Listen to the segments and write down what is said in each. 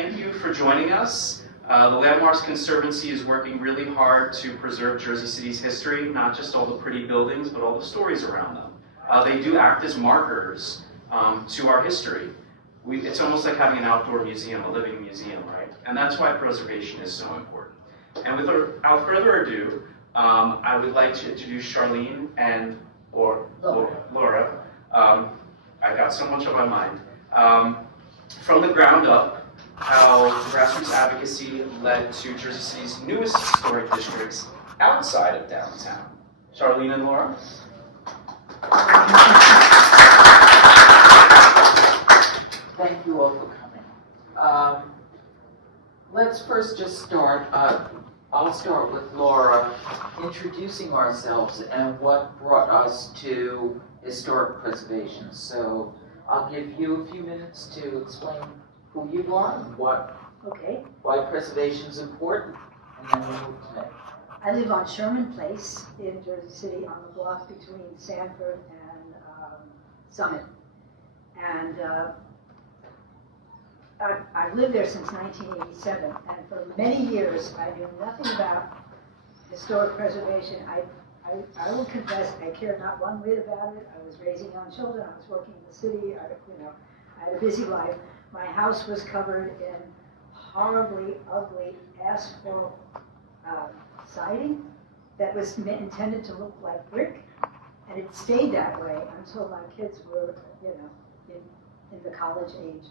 thank you for joining us. The Landmarks Conservancy is working really hard to preserve Jersey City's history, not just all the pretty buildings, but all the stories around them. They do act as markers to our history. It's almost like having an outdoor museum, a living museum, right? And that's why preservation is so important. And without further ado, I would like to introduce Charlene or Laura. I got so much on my mind. From the ground up, how grassroots advocacy led to Jersey City's newest historic districts outside of downtown. Charlene and Laura? Thank you all for coming. Let's first just start. I'll start with Laura introducing ourselves and what brought us to historic preservation. So I'll give you a few minutes to explain who you are and why preservation is important, and then we'll move to me. I live on Sherman Place in Jersey City on the block between Sanford and Summit. And I've lived there since 1987, and for many years I knew nothing about historic preservation. I will confess I cared not one whit about it. I was raising young children, I was working in the city, I had a busy life. My house was covered in horribly ugly asphalt siding that was intended to look like brick, and it stayed that way until my kids were, in the college age.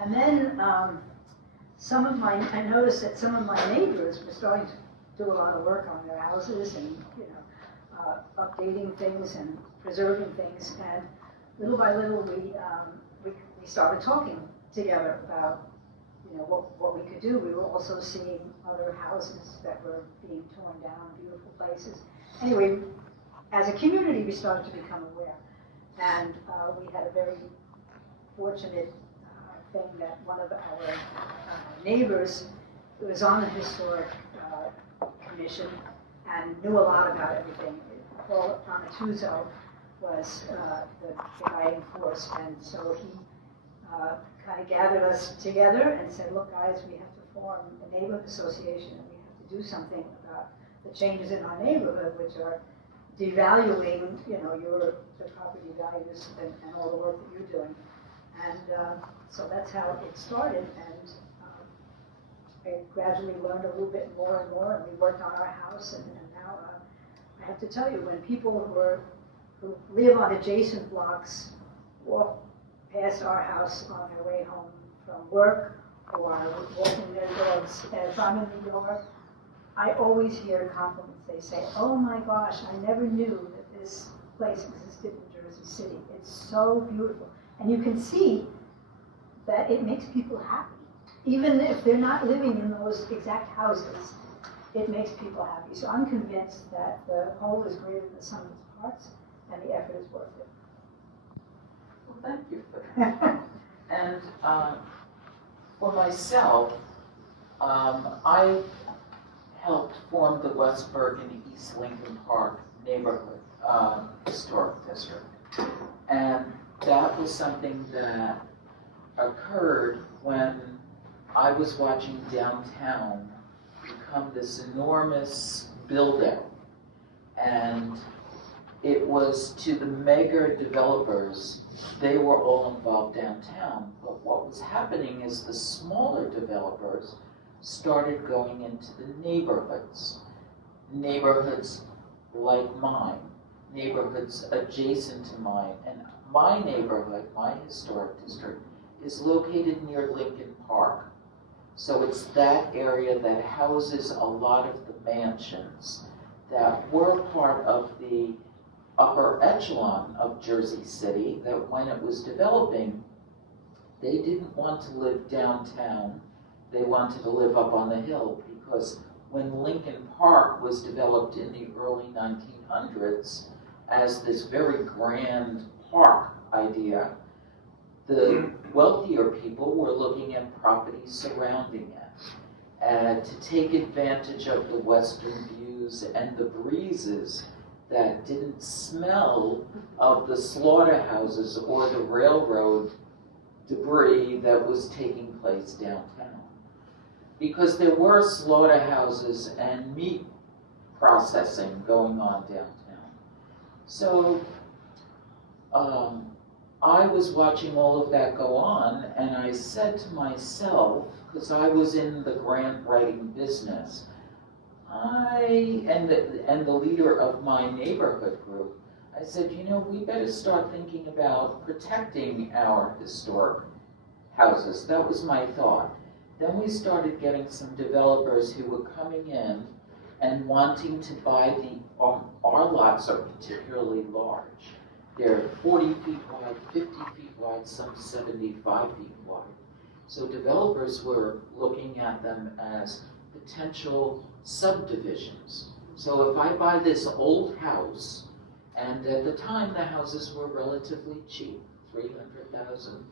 And then I noticed that some of my neighbors were starting to do a lot of work on their houses and, updating things and preserving things. And little by little, we started talking together about, what we could do. We were also seeing other houses that were being torn down, beautiful places. Anyway, as a community, we started to become aware. And we had a very fortunate thing that one of our neighbors who was on the historic commission and knew a lot about everything. Paul Donatuzzo was the guiding force, and so he kind of gathered us together and said, look guys, we have to form a neighborhood association and we have to do something about the changes in our neighborhood, which are devaluing, the property values and all the work that you're doing. And so that's how it started, and I gradually learned a little bit more and more, and we worked on our house, and now I have to tell you, when people who live on adjacent blocks walk past our house on their way home from work or walking their dogs, if I'm in New York, I always hear compliments. They say, oh my gosh, I never knew that this place existed in Jersey City. It's so beautiful. And you can see that it makes people happy. Even if they're not living in those exact houses, it makes people happy. So I'm convinced that the whole is greater than the sum of its parts, and the effort is worth it. Well, thank you for that. And for myself, I helped form the West Bergen East Lincoln Park neighborhood historic district. And that was something that occurred when I was watching downtown become this enormous building. And it was to the mega developers, they were all involved downtown. But what was happening is the smaller developers started going into the neighborhoods. Neighborhoods like mine, neighborhoods adjacent to mine. And my neighborhood, my historic district, is located near Lincoln Park. So it's that area that houses a lot of the mansions that were part of the upper echelon of Jersey City, that when it was developing, they didn't want to live downtown. They wanted to live up on the hill, because when Lincoln Park was developed in the early 1900s as this very grand park idea, the wealthier people were looking at properties surrounding it, and to take advantage of the western views and the breezes that didn't smell of the slaughterhouses or the railroad debris that was taking place downtown. Because there were slaughterhouses and meat processing going on downtown. So I was watching all of that go on, and I said to myself, because I was in the grant writing business, and the leader of my neighborhood group, I said, you know, we better start thinking about protecting our historic houses. That was my thought. Then we started getting some developers who were coming in and wanting to buy our lots are particularly large. They're 40 feet wide, 50 feet wide, some 75 feet wide. So developers were looking at them as potential subdivisions. So if I buy this old house, and at the time the houses were relatively cheap, $300,000,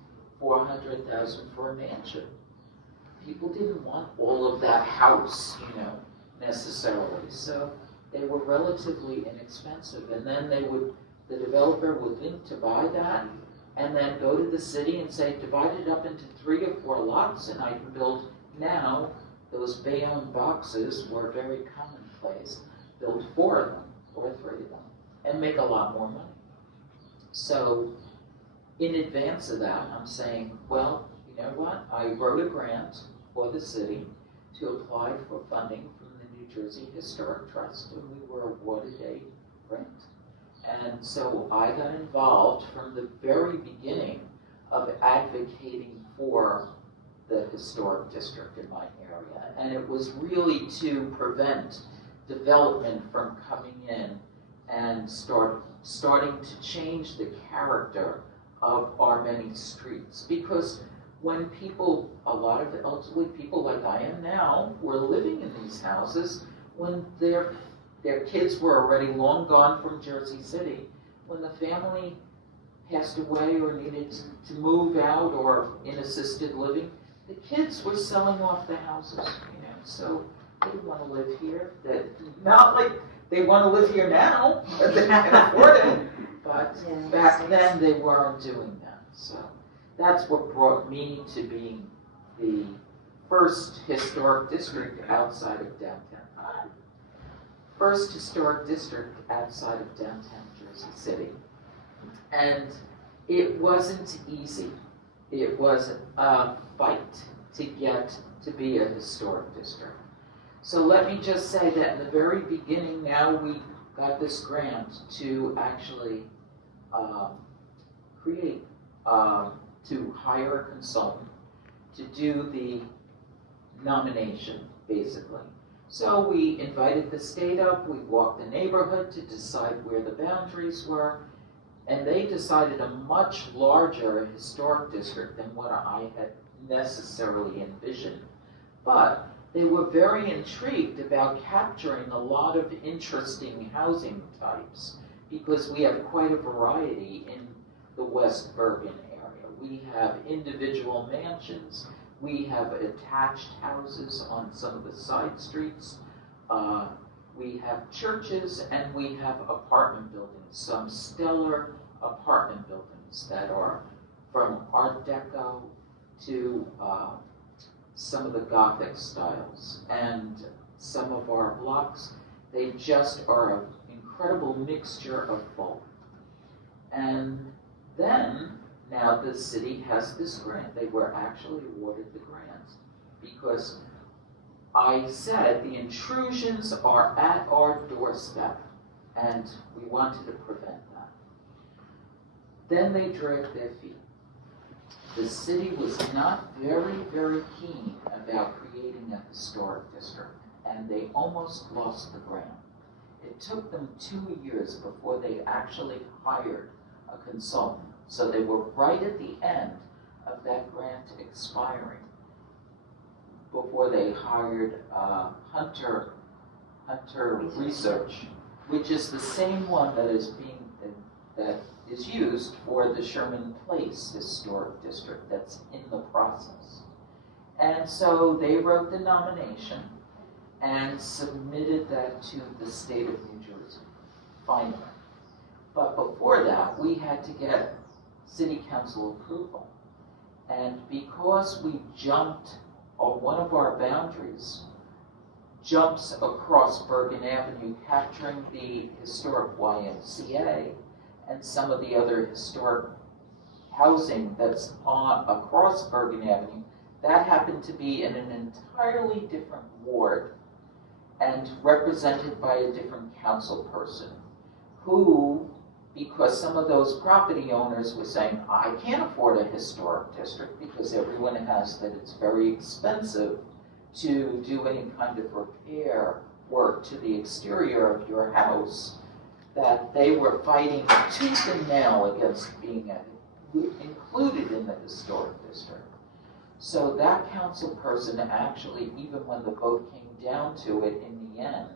$400,000 for a mansion. People didn't want all of that house, you know, necessarily. So they were relatively inexpensive. And then the developer would think to buy that and then go to the city and say, divide it up into 3 or 4 lots and I can build now. Those Bayonne boxes were very commonplace. Build 4 of them or 3 of them and make a lot more money. So in advance of that, I'm saying, well, you know what? I wrote a grant for the city to apply for funding from the New Jersey Historic Trust, and we were awarded a grant. And so I got involved from the very beginning of advocating for the historic district in my area. And it was really to prevent development from coming in and starting to change the character of our many streets. Because when people, a lot of elderly people like I am now, were living in these houses, when their kids were already long gone from Jersey City, when the family passed away or needed to move out or in assisted living, the kids were selling off the houses, you know, so they didn't want to live here. Not like they want to live here now, but they can afford it. But back then they weren't doing that. So that's what brought me to being the first historic district outside of downtown. First historic district outside of downtown Jersey City. And it wasn't easy. It was a fight to get to be a historic district. So let me just say that in the very beginning, now we got this grant to actually to hire a consultant to do the nomination, basically. So we invited the state up, we walked the neighborhood to decide where the boundaries were, and they decided a much larger historic district than what I had necessarily envisioned. But they were very intrigued about capturing a lot of interesting housing types because we have quite a variety in the West Bergen area. We have individual mansions, we have attached houses on some of the side streets, we have churches, and we have apartment buildings, some stellar apartment buildings that are from Art Deco to some of the Gothic styles. And some of our blocks, they just are an incredible mixture of both. And then, now the city has this grant. They were actually awarded the grant because I said the intrusions are at our doorstep and we wanted to prevent that. Then they dragged their feet. The city was not very, very keen about creating a historic district, and they almost lost the grant. It took them 2 years before they actually hired a consultant. So they were right at the end of that grant expiring before they hired Hunter Research, which is the same one that is used for the Sherman Place Historic District that's in the process. And so they wrote the nomination and submitted that to the state of New Jersey, finally. But before that, we had to get city council approval. And because we jumped, or one of our boundaries jumps across Bergen Avenue, capturing the historic YMCA and some of the other historic housing that's across Bergen Avenue, that happened to be in an entirely different ward and represented by a different council person who, because some of those property owners were saying, I can't afford a historic district because everyone has that it's very expensive to do any kind of repair work to the exterior of your house, that they were fighting tooth and nail against being included in the historic district. So that council person actually, even when the vote came down to it in the end,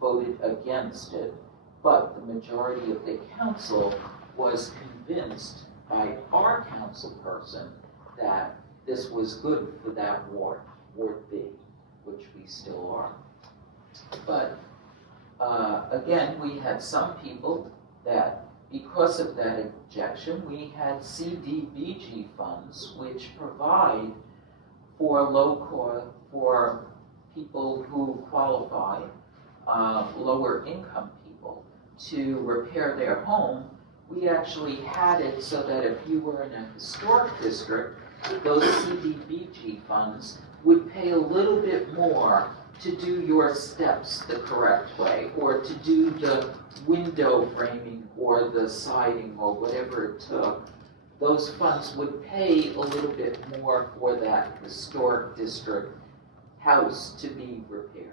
voted against it. But the majority of the council was convinced by our council person that this was good for that ward, Ward B, which we still are. But again, we had some people that, because of that objection, we had CDBG funds, which provide for low cost, for people who qualify, lower income people, to repair their home. We actually had it so that if you were in a historic district, those CDBG funds would pay a little bit more to do your steps the correct way, or to do the window framing or the siding or whatever it took. Those funds would pay a little bit more for that historic district house to be repaired.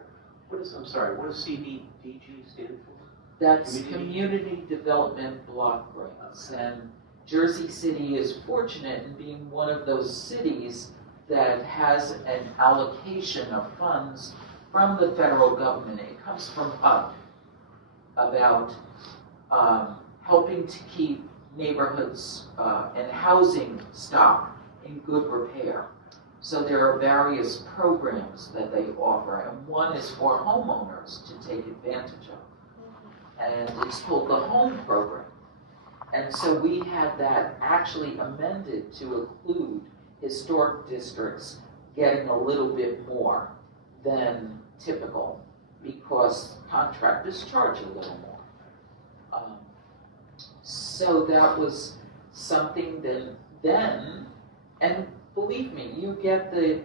I'm sorry, what does CDBG stand for? That's Community Development Block Grants, and Jersey City is fortunate in being one of those cities that has an allocation of funds from the federal government. It comes from HUD, about helping to keep neighborhoods and housing stock in good repair. So there are various programs that they offer, and one is for homeowners to take advantage of. And it's called the Home Program. And so we had that actually amended to include historic districts getting a little bit more than typical, because contractors charge a little more. So that was something that then, and believe me, you get the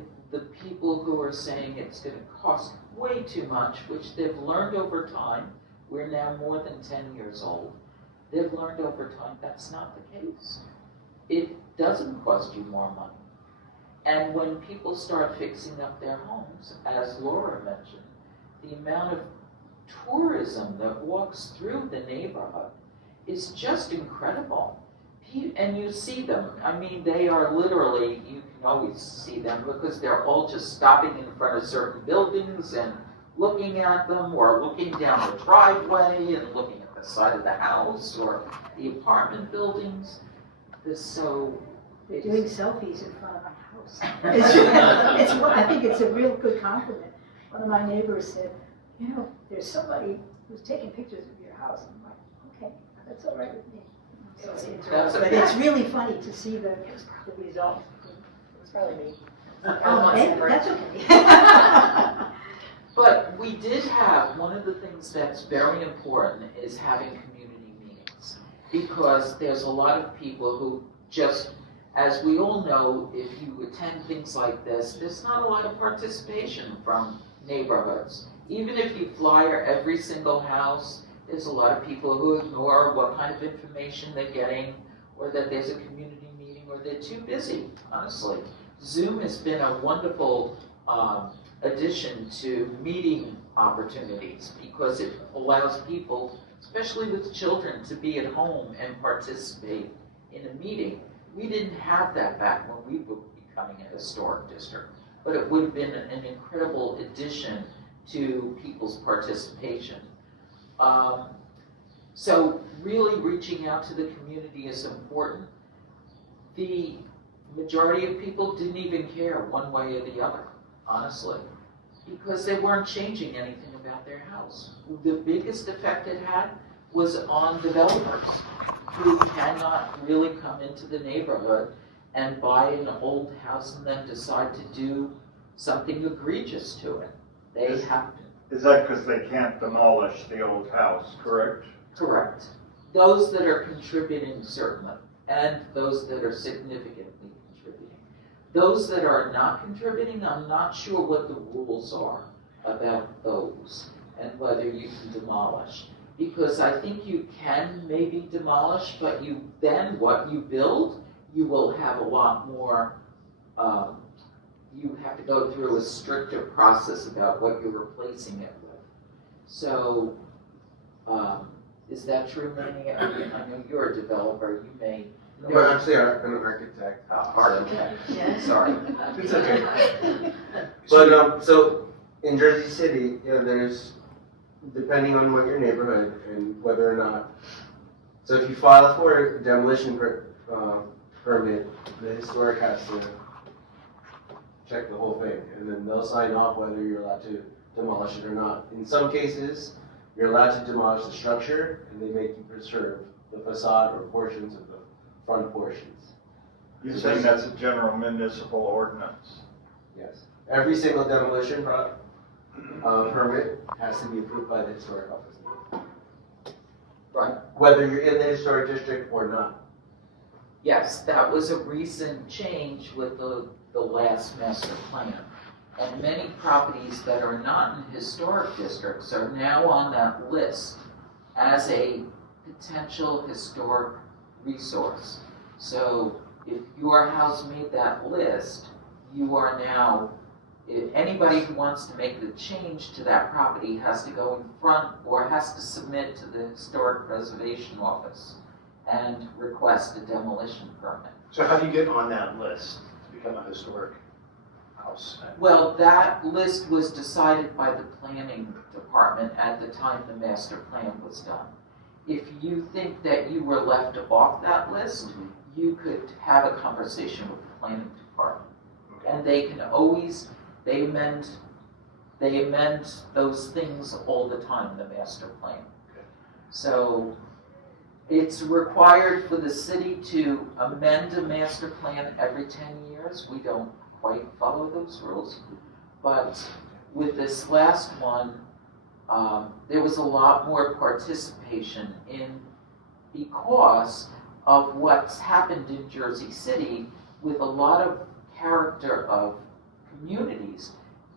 people who are saying it's going to cost way too much, which they've learned over time. We're now more than 10 years old. They've learned over time that's not the case. It doesn't cost you more money. And when people start fixing up their homes, as Laura mentioned, the amount of tourism that walks through the neighborhood is just incredible. And you see them. I mean, they are literally, you can always see them because they're all just stopping in front of certain buildings and looking at them, or looking down the driveway and looking at the side of the house or the apartment buildings. They're doing selfies in front of my house. I think it's a real good compliment. One of my neighbors said, you know, there's somebody who's taking pictures of your house. I'm like, okay, that's all right with me. So but it's really funny to see the result. It's probably me. That's okay. But we did have, one of the things that's very important is having community meetings, because there's a lot of people who just, as we all know, if you attend things like this, there's not a lot of participation from neighborhoods. Even if you flyer every single house, there's a lot of people who ignore what kind of information they're getting, or that there's a community meeting, or they're too busy, honestly. Zoom has been a wonderful addition to meeting opportunities, because it allows people, especially with children, to be at home and participate in a meeting. We didn't have that back when we were becoming a historic district, but it would have been an incredible addition to people's participation. So really reaching out to the community is important. The majority of people didn't even care one way or the other, honestly, because they weren't changing anything about their house. The biggest effect it had was on developers who cannot really come into the neighborhood and buy an old house and then decide to do something egregious to it. They have to. Is that because they can't demolish the old house, correct? Correct. Those that are contributing certainly, and those that are significantly contributing. Those that are not contributing, I'm not sure what the rules are about those and whether you can demolish. Because I think you can maybe demolish, but then what you build, you will have a lot more, you have to go through a stricter process about what you're replacing it with. So, is that true, Manny? I know you're a developer, you may. Well, actually, I'm an architect. Architect, Yeah. sorry. It's okay. But, so, in Jersey City, there's, depending on what your neighborhood and whether or not, so if you file for a demolition permit, the historic has to check the whole thing, and then they'll sign off whether you're allowed to demolish it or not. In some cases, you're allowed to demolish the structure, and they make you preserve the facade or portions of the front portions. You're saying that's a general municipal ordinance? Yes. Every single demolition permit has to be approved by the historic office. Right. Whether you're in the historic district or not. Yes, that was a recent change with the last master plan. And many properties that are not in historic districts are now on that list as a potential historic resource. So if your house made that list, you are now, if anybody who wants to make the change to that property has to go in front or has to submit to the Historic Preservation Office and request a demolition permit. So how do you get on that list to become a historic house? Well, that list was decided by the planning department at the time the master plan was done. If you think that you were left off that list, you could have a conversation with the planning department. And they can always, they amend those things all the time, the master plan. So it's required for the city to amend a master plan every 10 years. We don't quite follow those rules. But with this last one, there was a lot more participation because of what's happened in Jersey City with a lot of character of communities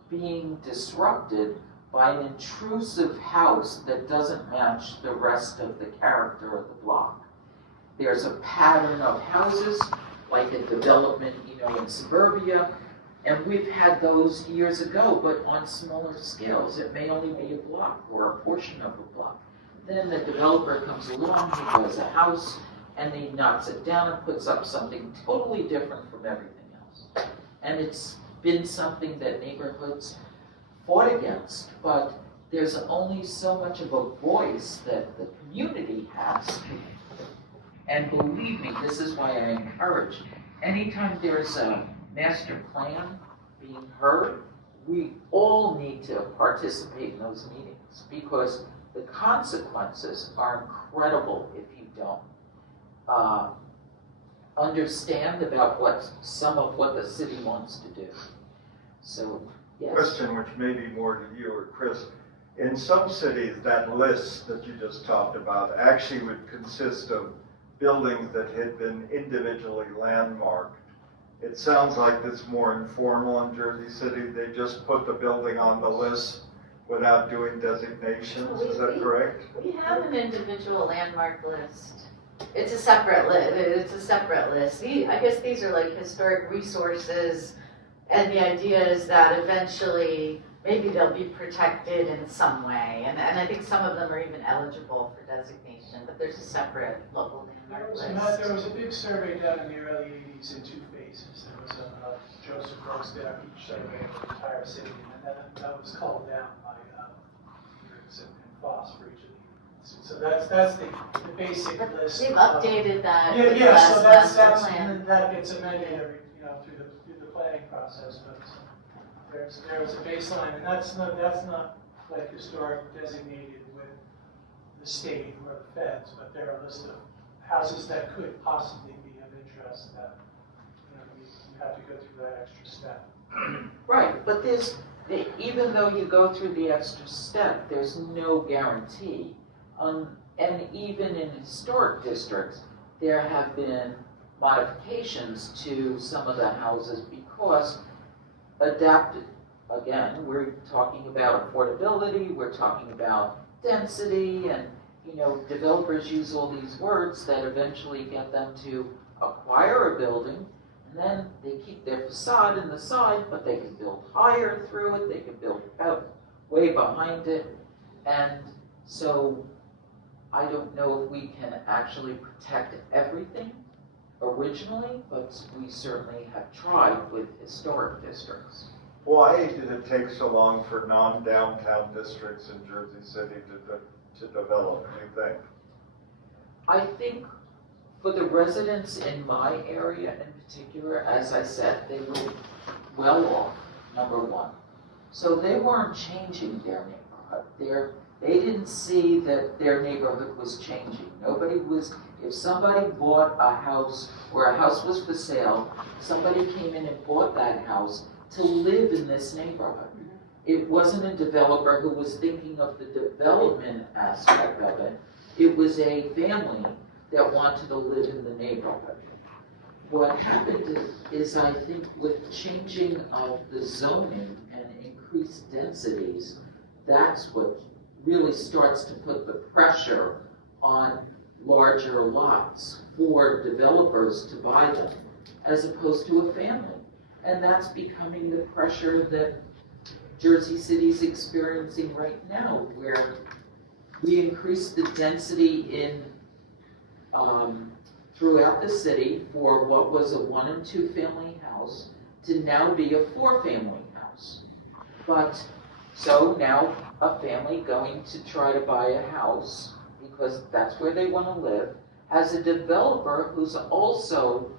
being disrupted by an intrusive house that doesn't match the rest of the character of the block. There's a pattern of houses, like a development, in suburbia, and we've had those years ago, but on smaller scales. It may only be a block or a portion of a block. Then the developer comes along, he builds a house, and he knocks it down and puts up something totally different from everything else. And it's been something that neighborhoods fought against, but there's only so much of a voice that the community has. And believe me, this is why I encourage, anytime there's a master plan being heard, we all need to participate in those meetings because the consequences are incredible if you don't understand about some of what the city wants to do. So, yes. Question which may be more to you or Chris. In some cities, that list that you just talked about actually would consist of buildings that had been individually landmarked. It sounds like it's more informal in Jersey City. They just put the building on the list without doing designations. Is that correct? We have an individual landmark list. It's a separate list. I guess these are like historic resources, and the idea is that eventually maybe they'll be protected in some way. And I think some of them are even eligible for designation, but there's a separate local landmark list. There was a big survey done in the early 80s in 2 phases. There was a Joseph Brooks did each survey of the entire city, and then that was called down by and Foss for each of the units. So that's the basic list. They've updated that. Yeah, with the yeah. last So that's master and plan. then that gets amended every through the planning process. But there's a baseline, and that's not like historic designated with the state or the feds, but there are a list of houses that could possibly be of interest that had to go through that extra step. Right, but even though you go through the extra step, there's no guarantee. And even in historic districts, there have been modifications to some of the houses because adapted, again, we're talking about affordability, we're talking about density, and developers use all these words that eventually get them to acquire a building, and then they keep their facade in the side, but they can build higher through it, they can build out way behind it, and so I don't know if we can actually protect everything originally, but we certainly have tried with historic districts. Why did it take so long for non-downtown districts in Jersey City to develop, do you think? I think for the residents in my area in particular, as I said, they were well off, number one. So they weren't changing their neighborhood. They didn't see that their neighborhood was changing. If somebody bought a house or a house was for sale, somebody came in and bought that house to live in this neighborhood. It wasn't a developer who was thinking of the development aspect of it. It was a family that wanted to live in the neighborhood. What happened is I think with changing of the zoning and increased densities, that's what really starts to put the pressure on larger lots for developers to buy them, as opposed to a family. And that's becoming the pressure that Jersey City's experiencing right now, where we increase the density in throughout the city for what was a 1 and 2 family house to now be a 4-family house. But so now a family going to try to buy a house because that's where they want to live has a developer who's also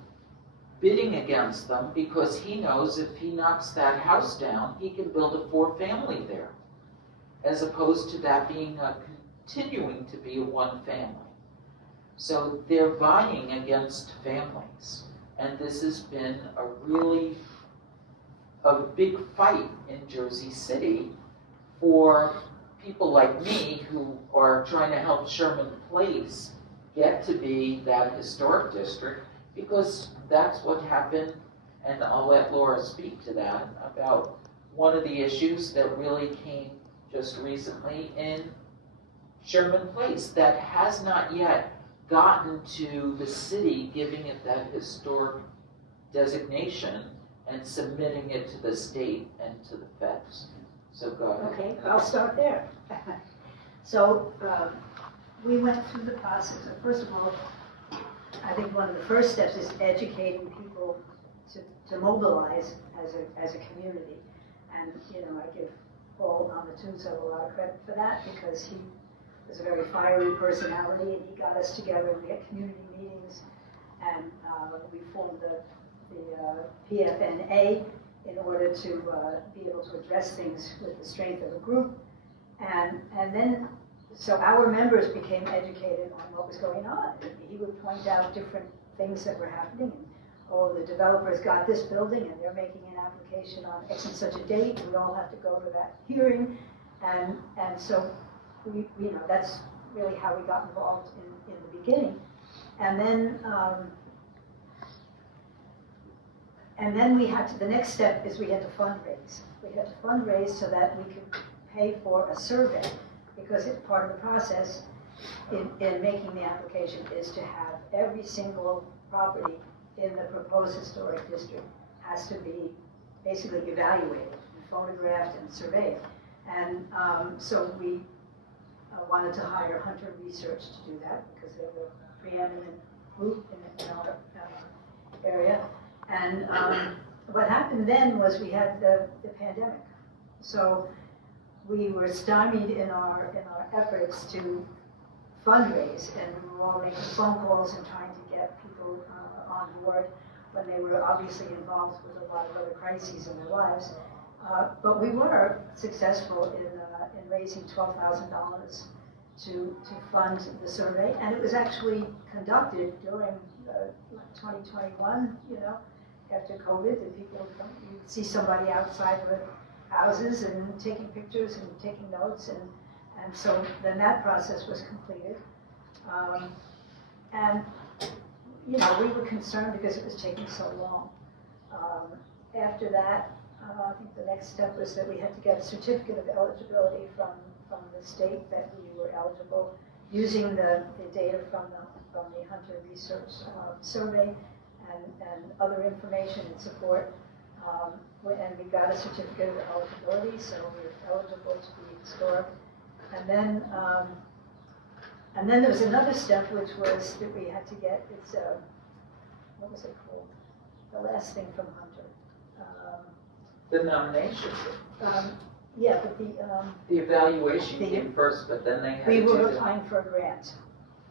bidding against them because he knows if he knocks that house down, he can build a 4-family there, as opposed to that being continuing to be a 1-family. So they're vying against families, and this has been a big fight in Jersey City for people like me who are trying to help Sherman Place get to be that historic district, because that's what happened, and I'll let Laura speak to that, about one of the issues that really came just recently in Sherman Place that has not yet gotten to the city giving it that historic designation and submitting it to the state and to the feds. So go ahead. Okay, I'll start there. So we went through the process. First of all, I think one of the first steps is educating people to mobilize as a community. And, I give Paul Amatunzo a lot of credit for that because he was a very fiery personality and he got us together and we had community meetings and we formed the PFNA in order to be able to address things with the strength of a group. And then, so our members became educated on what was going on. He would point out different things that were happening. And, the developers got this building and they're making an application on X and such a date. We all have to go to that hearing. And so we, that's really how we got involved in the beginning. And then we had to, the next step is we had to fundraise. We had to fundraise so that we could pay for a survey, because it's part of the process in making the application is to have every single property in the proposed historic district has to be basically evaluated and photographed and surveyed. And so we wanted to hire Hunter Research to do that because they're the preeminent group in our area. And what happened then was we had the pandemic. So we were stymied in our efforts to fundraise, and we were all making phone calls and trying to get people on board when they were obviously involved with a lot of other crises in their lives. But we were successful in raising $12,000 to fund the survey, and it was actually conducted during 2021, after COVID, that people would come, you'd see somebody outside the houses and taking pictures and taking notes, and so then that process was completed. And, you know, we were concerned because it was taking so long. After that, I think the next step was that we had to get a certificate of eligibility from the state that we were eligible, using the data from the Hunter Research Survey and other information and support. And we got a certificate of eligibility, so we were eligible to be historic. And then there was another step, which was that we had to get, what was it called? The last thing from Hunter. The nomination, Yeah, but the evaluation came first, but then they had to we do were the. applying for a grant.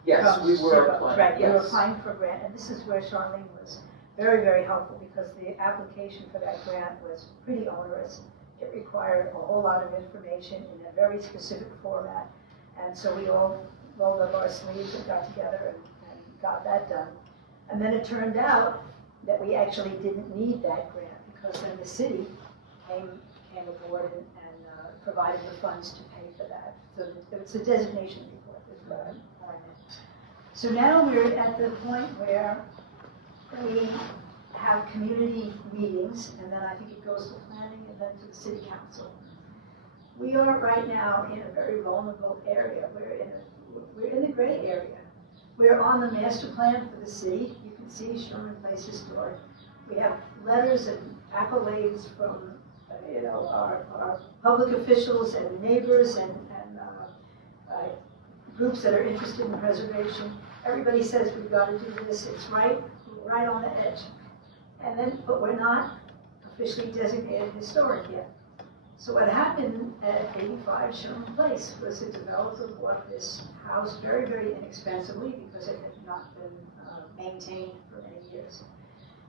Yes, from we were SIPA. applying, Right, we were yes. applying for a grant, and this is where Charlene was very, very helpful, because the application for that grant was pretty onerous. It required a whole lot of information in a very specific format, and so we all rolled up our sleeves and got together and got that done. And then it turned out that we actually didn't need that grant, because then the city came aboard and provided the funds to pay for that. So it's a designation report is what I'm calling it. So now we're at the point where we have community meetings, and then I think it goes to planning and then to the city council. We are right now in a very vulnerable area. We're in the gray area. We're on the master plan for the city. You can see Sherman Place Historic. We have letters and accolades from our public officials and neighbors and groups that are interested in preservation. Everybody says we've got to do this. It's right on the edge. And then, but we're not officially designated historic yet. So what happened at 85 Sherman Place was the developer bought this house very, very inexpensively, because it had not been maintained for many years.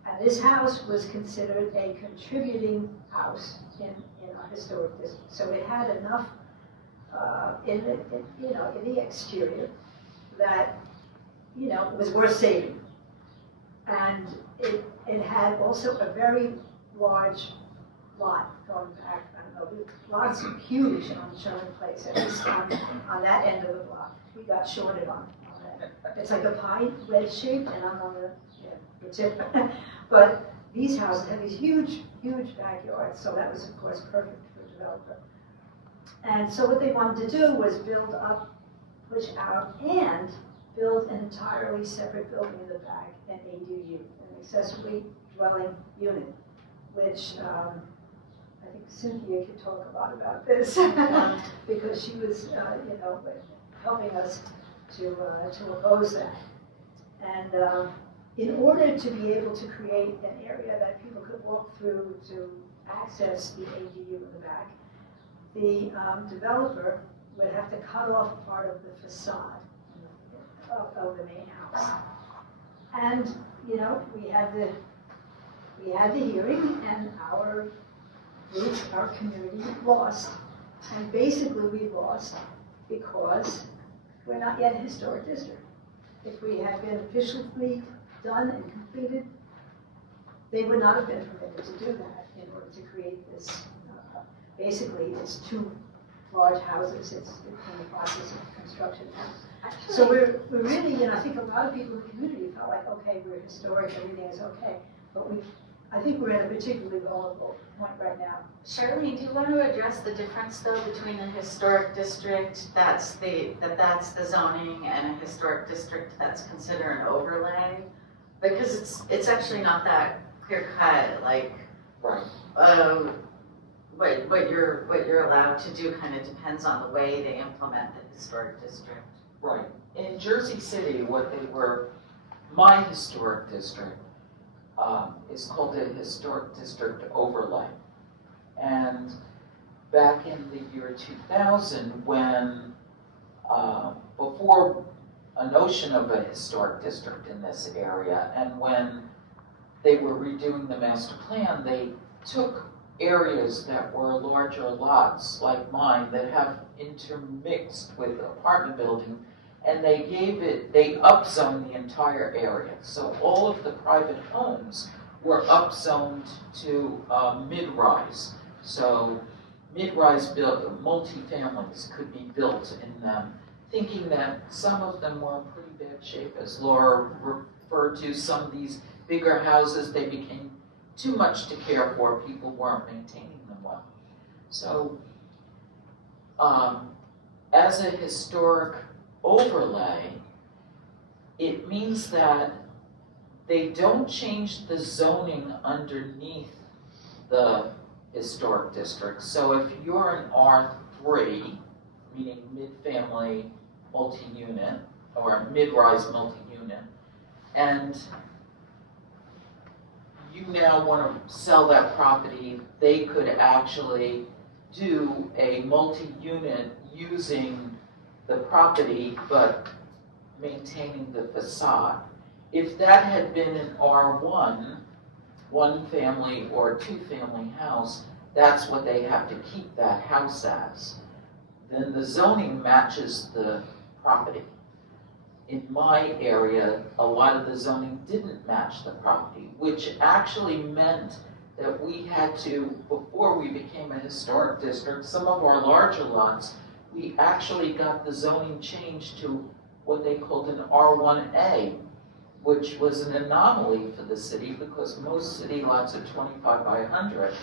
And this house was considered a contributing house in our historic district. So it had enough in the exterior that, it was worth saving. And it had also a very large lot going back. I don't know, the lots are huge on Sherman Place, at least on that end of the block. We got shorted on that. It's like a pie, wedge shaped, and I'm on the tip. But these houses have these huge, huge backyards, so that was, of course, perfect for a developer. And so what they wanted to do was build up, push out, and build an entirely separate building in the back, an ADU, an accessory dwelling unit, which I think Cynthia could talk a lot about this, because she was, helping us to oppose that. And in order to be able to create an area that people could walk through to access the ADU in the back, the developer would have to cut off part of the facade of the main house. And, we had the hearing, and our group, our community lost. And basically we lost because we're not yet a historic district. If we had been officially done and completed, they would not have been permitted to do that in order to create this. Basically, it's two large houses. It's in the process of construction now. So we're really, I think a lot of people in the community felt like, okay, we're historic, everything is okay. But I think we're at a particularly vulnerable point right now. Charlene, do you want to address the difference though between a historic district that's the zoning and a historic district that's considered an overlay? Because it's actually not that clear cut, like Right. What you're allowed to do kind of depends on the way they implement the historic district. Right. In Jersey City, my historic district is called a historic district overlay. And back in the year 2000, when, before a notion of a historic district in this area, and when they were redoing the master plan, they took areas that were larger lots like mine that have intermixed with apartment building, and they upzoned the entire area. So all of the private homes were upzoned to mid-rise. So mid-rise multi-families could be built in them, thinking that some of them were in pretty bad shape. As Laura referred to, some of these bigger houses, they became too much to care for. People weren't maintaining them well. So as a historic overlay, it means that they don't change the zoning underneath the historic district. So if you're an R3, meaning mid-family multi-unit, or mid-rise multi-unit, and you now want to sell that property, they could actually do a multi-unit using the property but maintaining the facade. If that had been an R1, one family or two family house, that's what they have to keep that house as. Then the zoning matches the property. In my area, a lot of the zoning didn't match the property, which actually meant that we had to, before we became a historic district, some of our larger lots, we actually got the zoning changed to what they called an R1A, which was an anomaly for the city because most city lots are 25 by 100,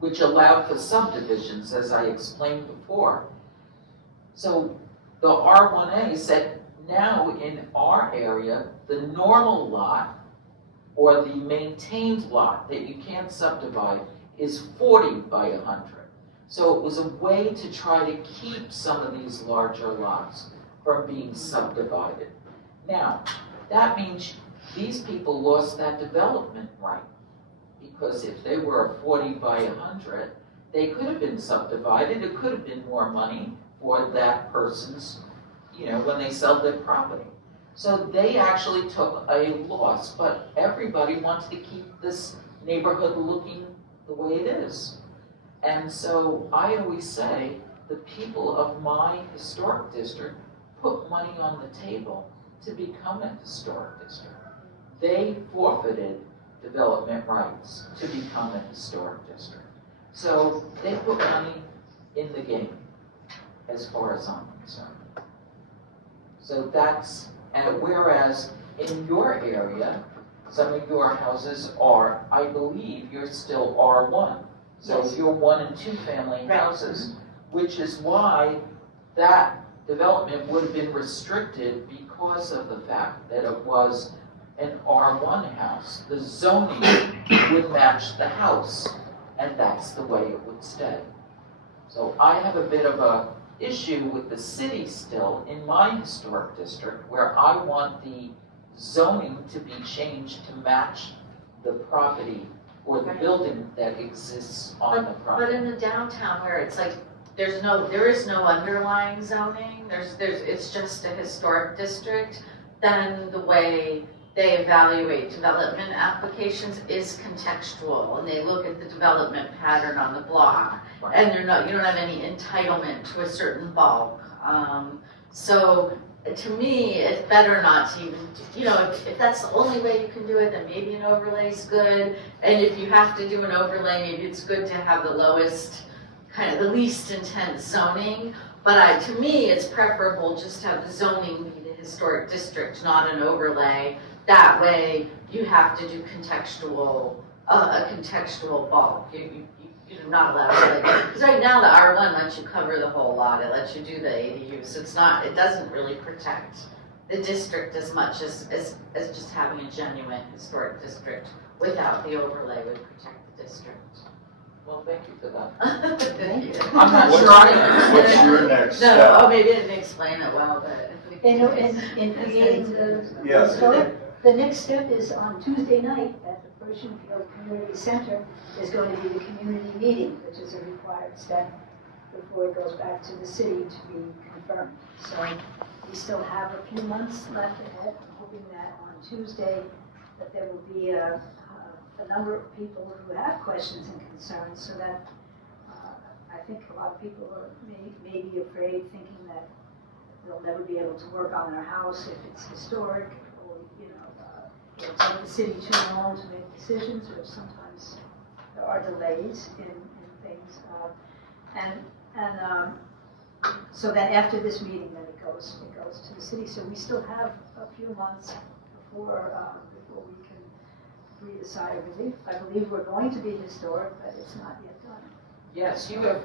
which allowed for subdivisions, as I explained before. So the R1A said, now in our area, the normal lot or the maintained lot that you can't subdivide is 40 by 100. So it was a way to try to keep some of these larger lots from being subdivided. Now, that means these people lost that development right, because if they were a 40 by 100, they could have been subdivided. It could have been more money for that person's, when they sell their property. So they actually took a loss, but everybody wants to keep this neighborhood looking the way it is. And so I always say, the people of my historic district put money on the table to become a historic district. They forfeited development rights to become a historic district. So they put money in the game, as far as I'm concerned. So that's, and whereas in your area, some of your houses are, I believe, you're still R1. So Yes. you're 1 and 2 family houses, which is why that development would have been restricted because of the fact that it was an R1 house. The zoning would match the house, and that's the way it would stay. So I have a bit of a issue with the city still in my historic district, where I want the zoning to be changed to match the property or the building that exists on the But property. in the downtown where it's like, there is no underlying zoning, it's just a historic district, then the way they evaluate development applications is contextual, and they look at the development pattern on the block, and you don't have any entitlement to a certain bulk. So to me, it's better not to even, if that's the only way you can do it, then maybe an overlay is good. And if you have to do an overlay, maybe it's good to have the lowest, kind of the least intense zoning. But to me, it's preferable just to have the zoning be the historic district, not an overlay. That way, you have to do a contextual bulk. You're not allowed to, because right now the R1 lets you cover the whole lot. It lets you do the ADUs. It doesn't really protect the district as much as just having a genuine historic district without the overlay would protect the district. Well, thank you for that. Thank you. I'm not What's- sure I What's understand. your next No, step? oh, maybe I didn't explain it well, but. In creating the Yes. historic, the next step is on Tuesday night at the Pershing Field Community Center is going to be the community meeting, which is a required step before it goes back to the city to be confirmed. So we still have a few months left ahead. I'm hoping that on Tuesday that there will be a number of people who have questions and concerns, so that I think a lot of people are maybe afraid, thinking that they'll never be able to work on their house if it's historic, or it take the city too long to make decisions, or sometimes there are delays in things. So then after this meeting, then it goes to the city. So we still have a few months before we can breathe a sigh of relief. I believe we're going to be historic, but it's not yet done. Yes, you have,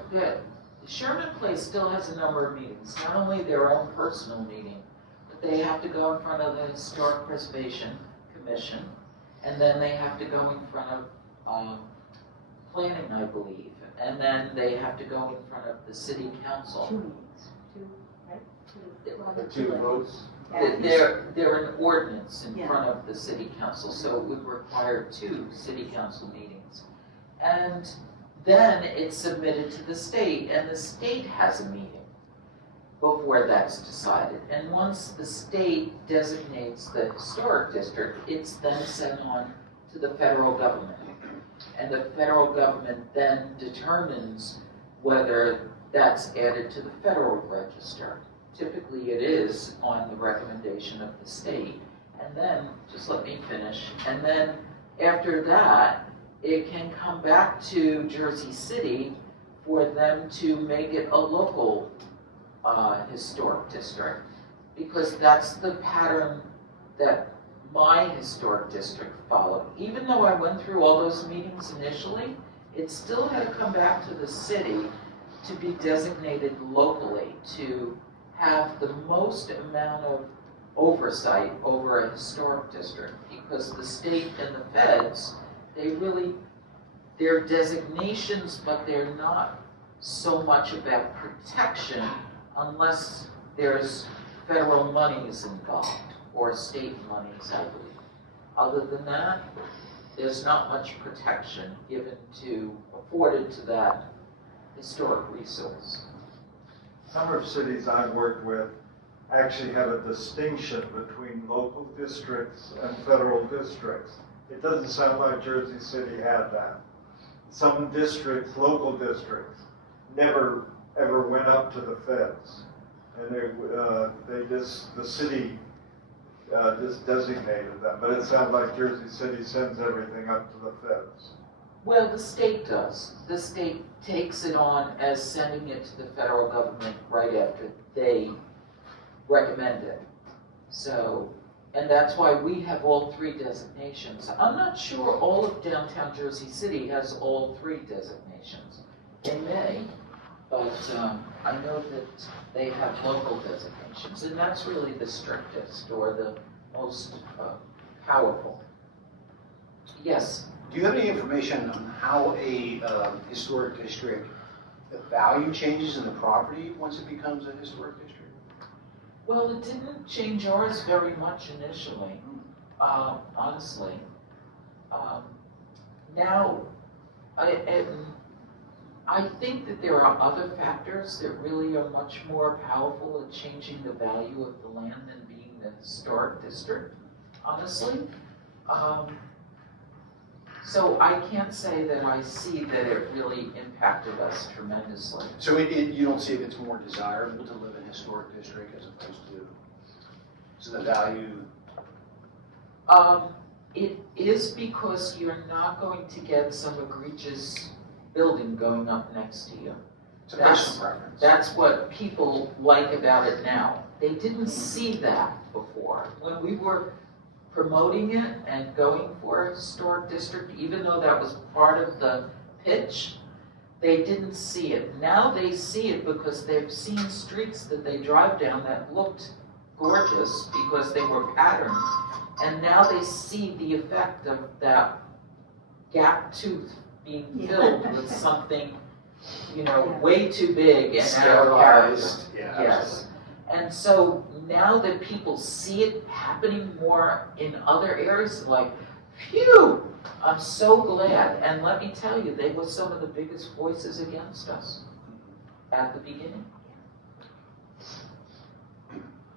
Sherman Place still has a number of meetings, not only their own personal meeting, but they have to go in front of the Historic Preservation Commission, and then they have to go in front of planning, I believe, and then they have to go in front of the city council. 2 meetings, right? Two votes. Yeah. They're an ordinance in Yeah. front of the city council, so it would require 2 city council meetings. And then it's submitted to the state, and the state has a meeting before that's decided. And once the state designates the historic district, it's then sent on to the federal government. And the federal government then determines whether that's added to the federal register. Typically it is on the recommendation of the state. And then, just let me finish, and then after that, it can come back to Jersey City for them to make it a local historic district, because that's the pattern that my historic district followed. Even though I went through all those meetings initially, it still had to come back to the city to be designated locally, to have the most amount of oversight over a historic district, because the state and the feds, they're designations, but they're not so much about protection unless there's federal monies involved, or state monies, I believe. Other than that, there's not much protection afforded to that historic resource. A number of cities I've worked with actually have a distinction between local districts and federal districts. It doesn't sound like Jersey City had that. Some districts, local districts, never ever went up to the feds, and the city just designated them. But it sounds like Jersey City sends everything up to the feds. Well, the state does. The state takes it on as sending it to the federal government right after they recommend it. So, and that's why we have all 3 designations. I'm not sure all of downtown Jersey City has all 3 designations. They may, but I know that they have local designations, and that's really the strictest or the most powerful. Yes? Do you have any information on how a historic district, the value changes in the property once it becomes a historic district? Well, it didn't change ours very much initially, honestly. Now, I think that there are other factors that really are much more powerful at changing the value of the land than being the historic district, honestly. So I can't say that I see that it really impacted us tremendously. So you don't see if it's more desirable to live in a historic district as opposed to, so the value? It is because you're not going to get some egregious building going up next to you. It's a personal preference. That's what people like about it now. They didn't see that before. When we were promoting it and going for a historic district, even though that was part of the pitch, they didn't see it. Now they see it because they've seen streets that they drive down that looked gorgeous because they were patterned, and now they see the effect of that gap tooth being filled with something, way too big and Sterilized. Yeah, yes. And so now that people see it happening more in other areas, like, phew, I'm so glad. And let me tell you, they were some of the biggest voices against us at the beginning.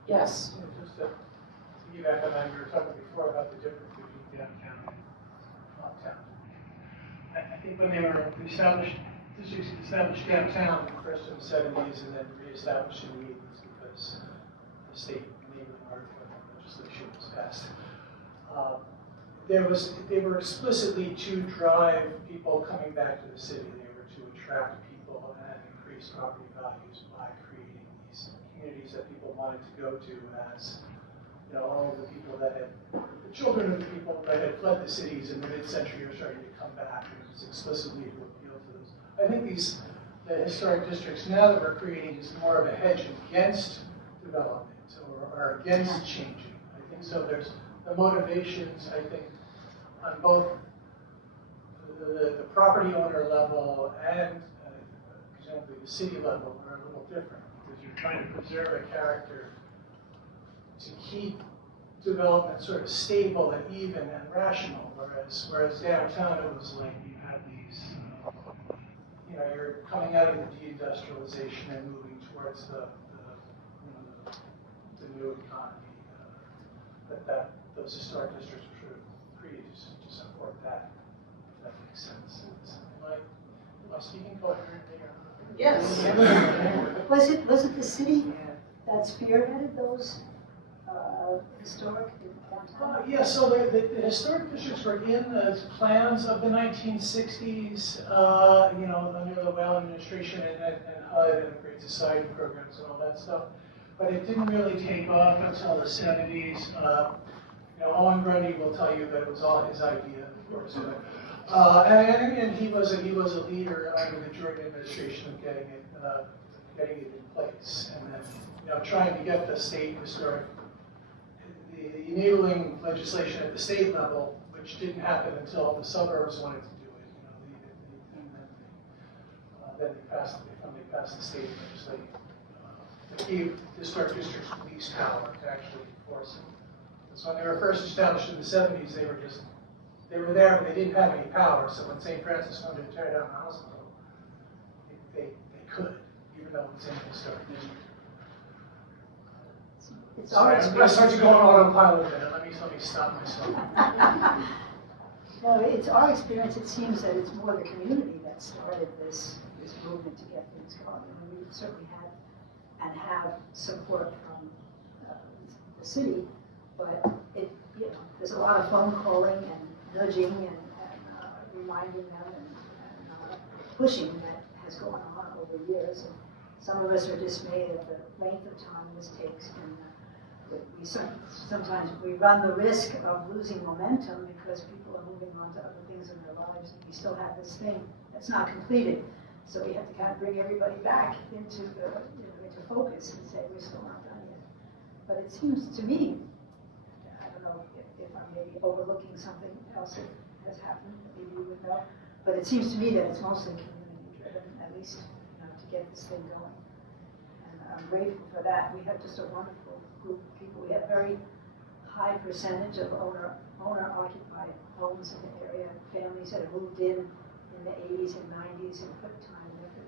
Yes? Just to piggyback on that, we were talking before about the difference between downtown and uptown. I think when they were established downtown first in the 70s and then reestablished in the 80s because the state enabling article legislation was passed. they were explicitly to drive people coming back to the city. They were to attract people and increase property values by creating these communities that people wanted to go to as, you know, all of the people that had, the children of the people that had fled the cities in the mid-century are starting to come back, and it was explicitly to appeal to those. I think the historic districts now that we're creating is more of a hedge against development or against changing. I think so. There's the motivations, I think, on both the property owner level and presumably the city level are a little different, because you're trying to preserve a character to keep development sort of stable and even and rational, whereas downtown it was like you had these, you know, you're coming out of the deindustrialization and moving towards the new economy. That those historic districts were sort of created to support that. If that makes sense. Am I speaking coherently? Yes. Was it the city that spearheaded those historic downtown? Yeah, so the historic districts were in the plans of the 1960s, you know, under the Whalen administration and HUD and the Great Society programs and all that stuff. But it didn't really take off until the 70s. You know, Owen Grundy will tell you that it was all his idea, of course. And he was a leader under the Jordan administration of getting it in place, and then, you know, trying to get the state historic, the enabling legislation at the state level, which didn't happen until the suburbs wanted to do it. You know, then they finally passed the state legislation. That gave historic districts police power to actually enforce it. So when they were first established in the 70s, they were there, but they didn't have any power. So when St. Francis wanted to tear down the hospital, they could, even though it's in the historic district. Sorry, I'm going to start to go on autopilot there. Let me stop myself. No, it's our experience. It seems that it's more the community that started this movement to get things going. I mean, we certainly had and have support from the city, but there's a lot of phone calling and nudging and reminding them and pushing that has gone on over years. And some of us are dismayed at the length of time this takes, and sometimes we run the risk of losing momentum because people are moving on to other things in their lives, and we still have this thing that's not completed. So we have to kind of bring everybody back into into focus and say we're still not done yet. But it seems to me, I don't know if I'm maybe overlooking something else that has happened, maybe you would know, but it seems to me that it's mostly community driven, at least, you know, to get this thing going. And I'm grateful for that. We have just a wonderful group of people. We have a very high percentage of owner-occupied homes in the area, families that have moved in the 80s and 90s and put time and effort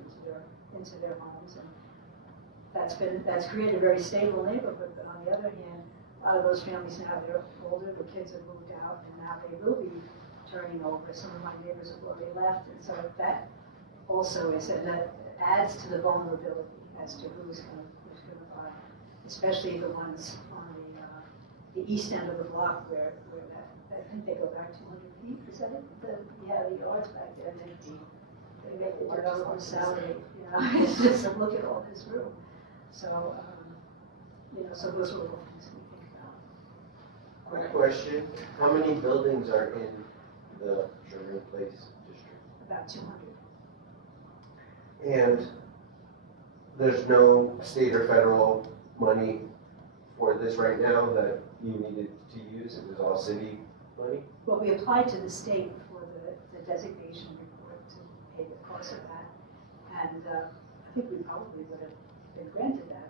into their homes, and that's created a very stable neighborhood. But on the other hand, a lot of those families now, they're older, the kids have moved out, and now they will be turning over. Some of my neighbors have already left, and so that also is that adds to the vulnerability as to who's going to buy, especially the ones on the east end of the block where I think they go back 200 feet. Is that it? The yards back there. And they make the development salary. You know, it's just a look at all this room. So, you know, so those are little things we think about. Quick question: how many buildings are in the Sherman Place district? About 200. And there's no state or federal money for this right now that you needed to use. It was all city money. Well, we applied to the state for the designation report to pay the cost of that, and I think we probably would have been granted that,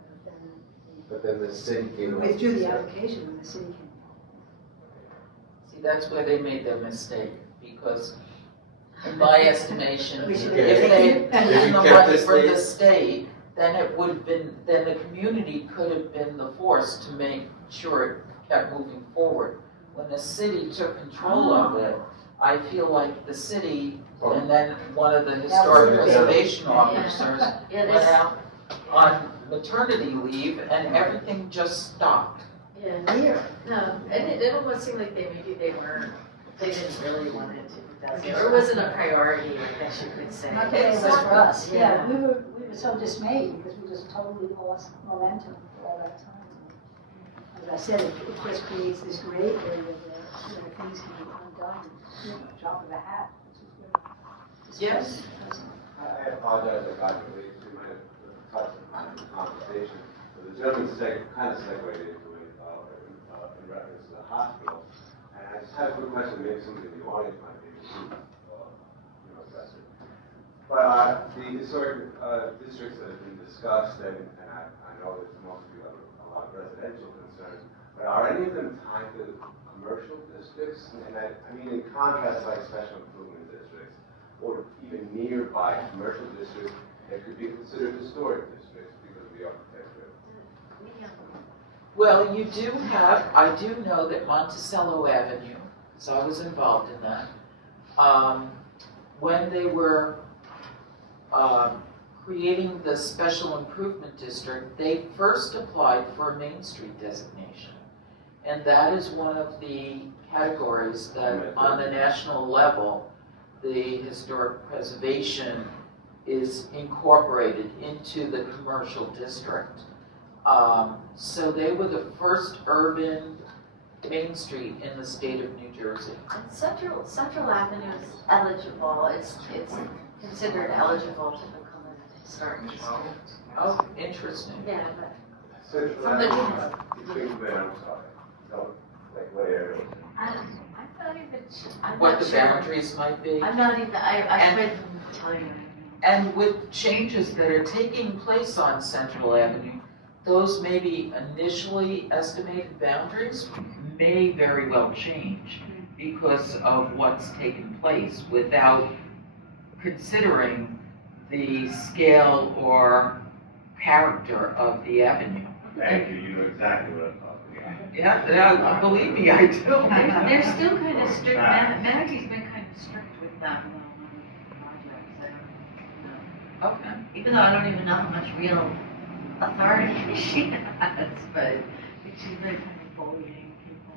but then the city we came. withdrew the application when the city came. See, that's where they made their mistake, because in my estimation, We if should Okay. they had If taken we the kept money the from the state- state, then it would have been, then the community could have been the force to make sure it kept moving forward. When the city took control of it, I feel like the city and then one of the historic it. preservation officers Yeah, went out on maternity leave and everything just stopped. Yeah, Here. no, and it almost seemed like maybe they weren't They didn't really want it to be designated, or it wasn't a priority, I guess you could say. Not the way it was for us, Yeah. yeah, we were so dismayed because we just totally lost momentum for all that time. As I said, it just creates this gray area where things can be undone, drop of a hat, which is very. Yes. I apologize, I got really too much touch on the conversation. But the gentleman kind of segued into it in reference to the hospital. And I just had a quick question, maybe somebody in the audience might be able to address it. But the historic districts that have been discussed, and I know there's mostly a lot of residential concerns, but are any of them tied to commercial districts? And I mean, in contrast, like special improvement districts, or even nearby commercial districts that could be considered historic districts because of the architecture. Well, I do know that Monticello Avenue, so I was involved in that, when they were creating the special improvement district, they first applied for a Main Street designation. And that is one of the categories that on the national level, the historic preservation is incorporated into the commercial district. So they were the first urban Main Street in the state of New Jersey. And Central Avenue is eligible, it's considered eligible to become a historic district. Oh, interesting. Yeah, but Central From the- Avenue, between where, I'm sorry, no, like what area? I'm not even, I'm What not the sure. boundaries might be. I'm not even, I And- couldn't tell you. And with changes that are taking place on Central Avenue, those maybe initially estimated boundaries may very well change because of what's taken place without considering the scale or character of the avenue. Thank you, you know exactly what I'm talking about. Yeah, believe me, I do. They're still kind of strict, Manatee's been kind of strict with that projects, I don't know. Okay. Even though I don't even know how much real authority she has, but she's been kind of bullying people.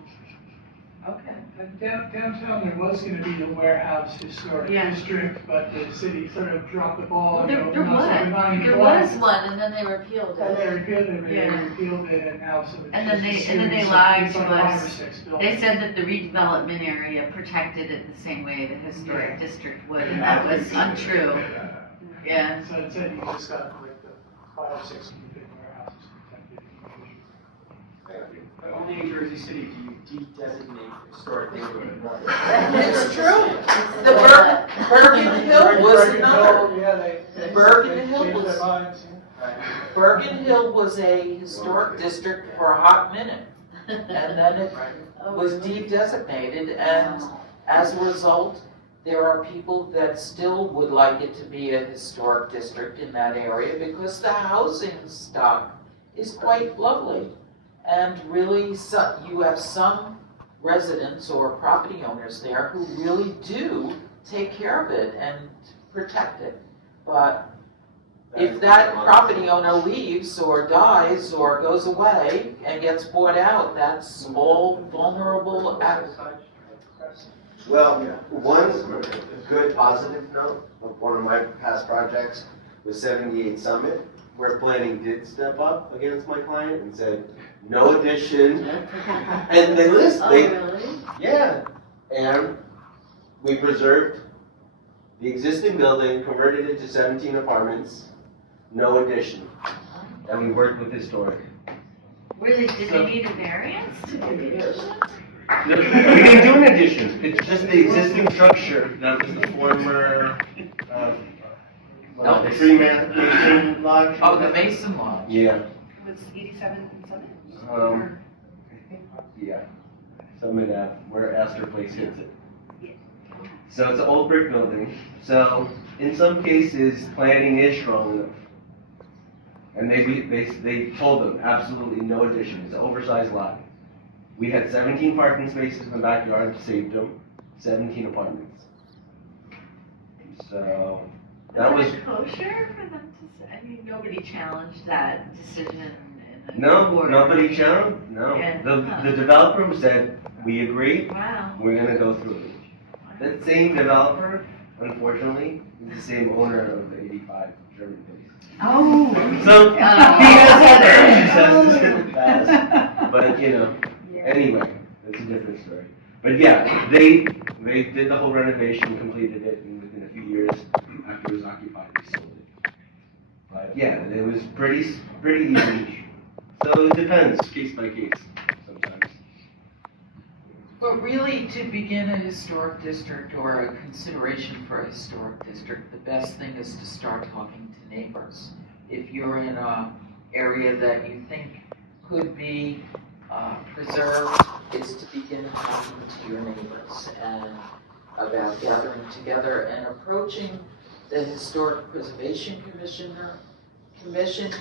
Okay. Downtown, there was gonna be a warehouse historic Yeah. district, but the city sort of dropped the ball. Well, you know, there not sort of was. non-compliant. one, and then they repealed And they it. repealed it, Yeah. they repealed it, and now so it's And then just a they series of- lied it's to like 5 or us. 6 They buildings. said that the redevelopment area protected it the same way the historic district would, and that was untrue. Yeah. So it said you just got like the 5 or 6 big warehouses protected. Thank you. Only in Jersey City do you de-designate historic neighborhood. It's true. The Bergen Hill was another. Yeah, they. Bergen Hill changed their was- minds, yeah. Bergen Hill was a historic district for a hot minute, and then it was de-designated, and as a result, there are people that still would like it to be a historic district in that area because the housing stock is quite lovely. And really, you have some residents or property owners there who really do take care of it and protect it. But if that property owner leaves or dies or goes away and gets bought out, that's all vulnerable. Well, one good positive note of one of my past projects was 78 Summit, where planning did step up against my client and said, no addition. And they Really? yeah. And we preserved the existing building, converted it to 17 apartments, no addition. And we worked with historic. Really, did they need a variance to do the addition? We didn't do an addition, it's just the existing structure that was the former, the Freeman Lodge. Oh, the Mason Lodge. Yeah. It was 87 and 7? I think, yeah. Summit Ave, where Astor Place hits it. So it's an old brick building. So in some cases, planning is strong enough. And they told them absolutely no addition. It's an oversized lot. We had 17 parking spaces in the backyard, saved them, 17 apartments. So that was. Was it kosher for them to say? I mean, nobody challenged that decision in No, Border. nobody challenged, no. Yeah. The developer said, we agree, Wow. we're gonna go through it. That same developer, unfortunately, is the same owner of the 85 German place. Oh. So, he has other successes pass, but you know, anyway, that's a different story. But yeah, they did the whole renovation, completed it, and within a few years, after it was occupied, they sold it. But yeah, it was pretty easy. So it depends, case by case, sometimes. But really, to begin a historic district or a consideration for a historic district, the best thing is to start talking to neighbors. If you're in an area that you think could be preserved, is to begin talking to your neighbors and about gathering together and approaching the Historic Preservation Commission.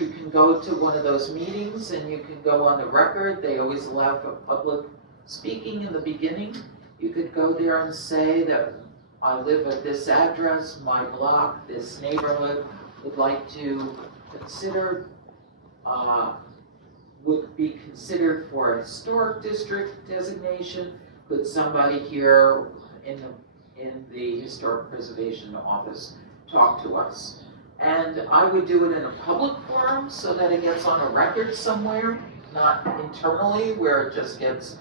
You can go to one of those meetings and you can go on the record. They always allow for public speaking in the beginning. You could go there and say that I live at this address, my block, this neighborhood, would like to consider, would be considered for a historic district designation. Could somebody here in the Historic Preservation Office talk to us? And I would do it in a public forum so that it gets on a record somewhere, not internally where it just gets,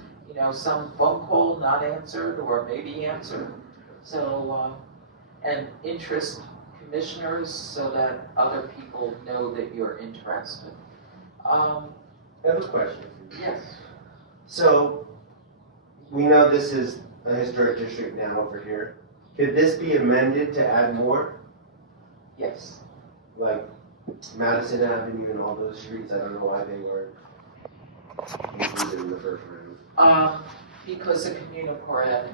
some phone call not answered or maybe answered. So, and interest commissioners so that other people know that you're interested. I have a question. Yes. So, we know this is a historic district now over here. Could this be amended to add more? Yes. Like Madison Avenue and all those streets, I don't know why they weren't included in the first round. Because of Communicore Avenue.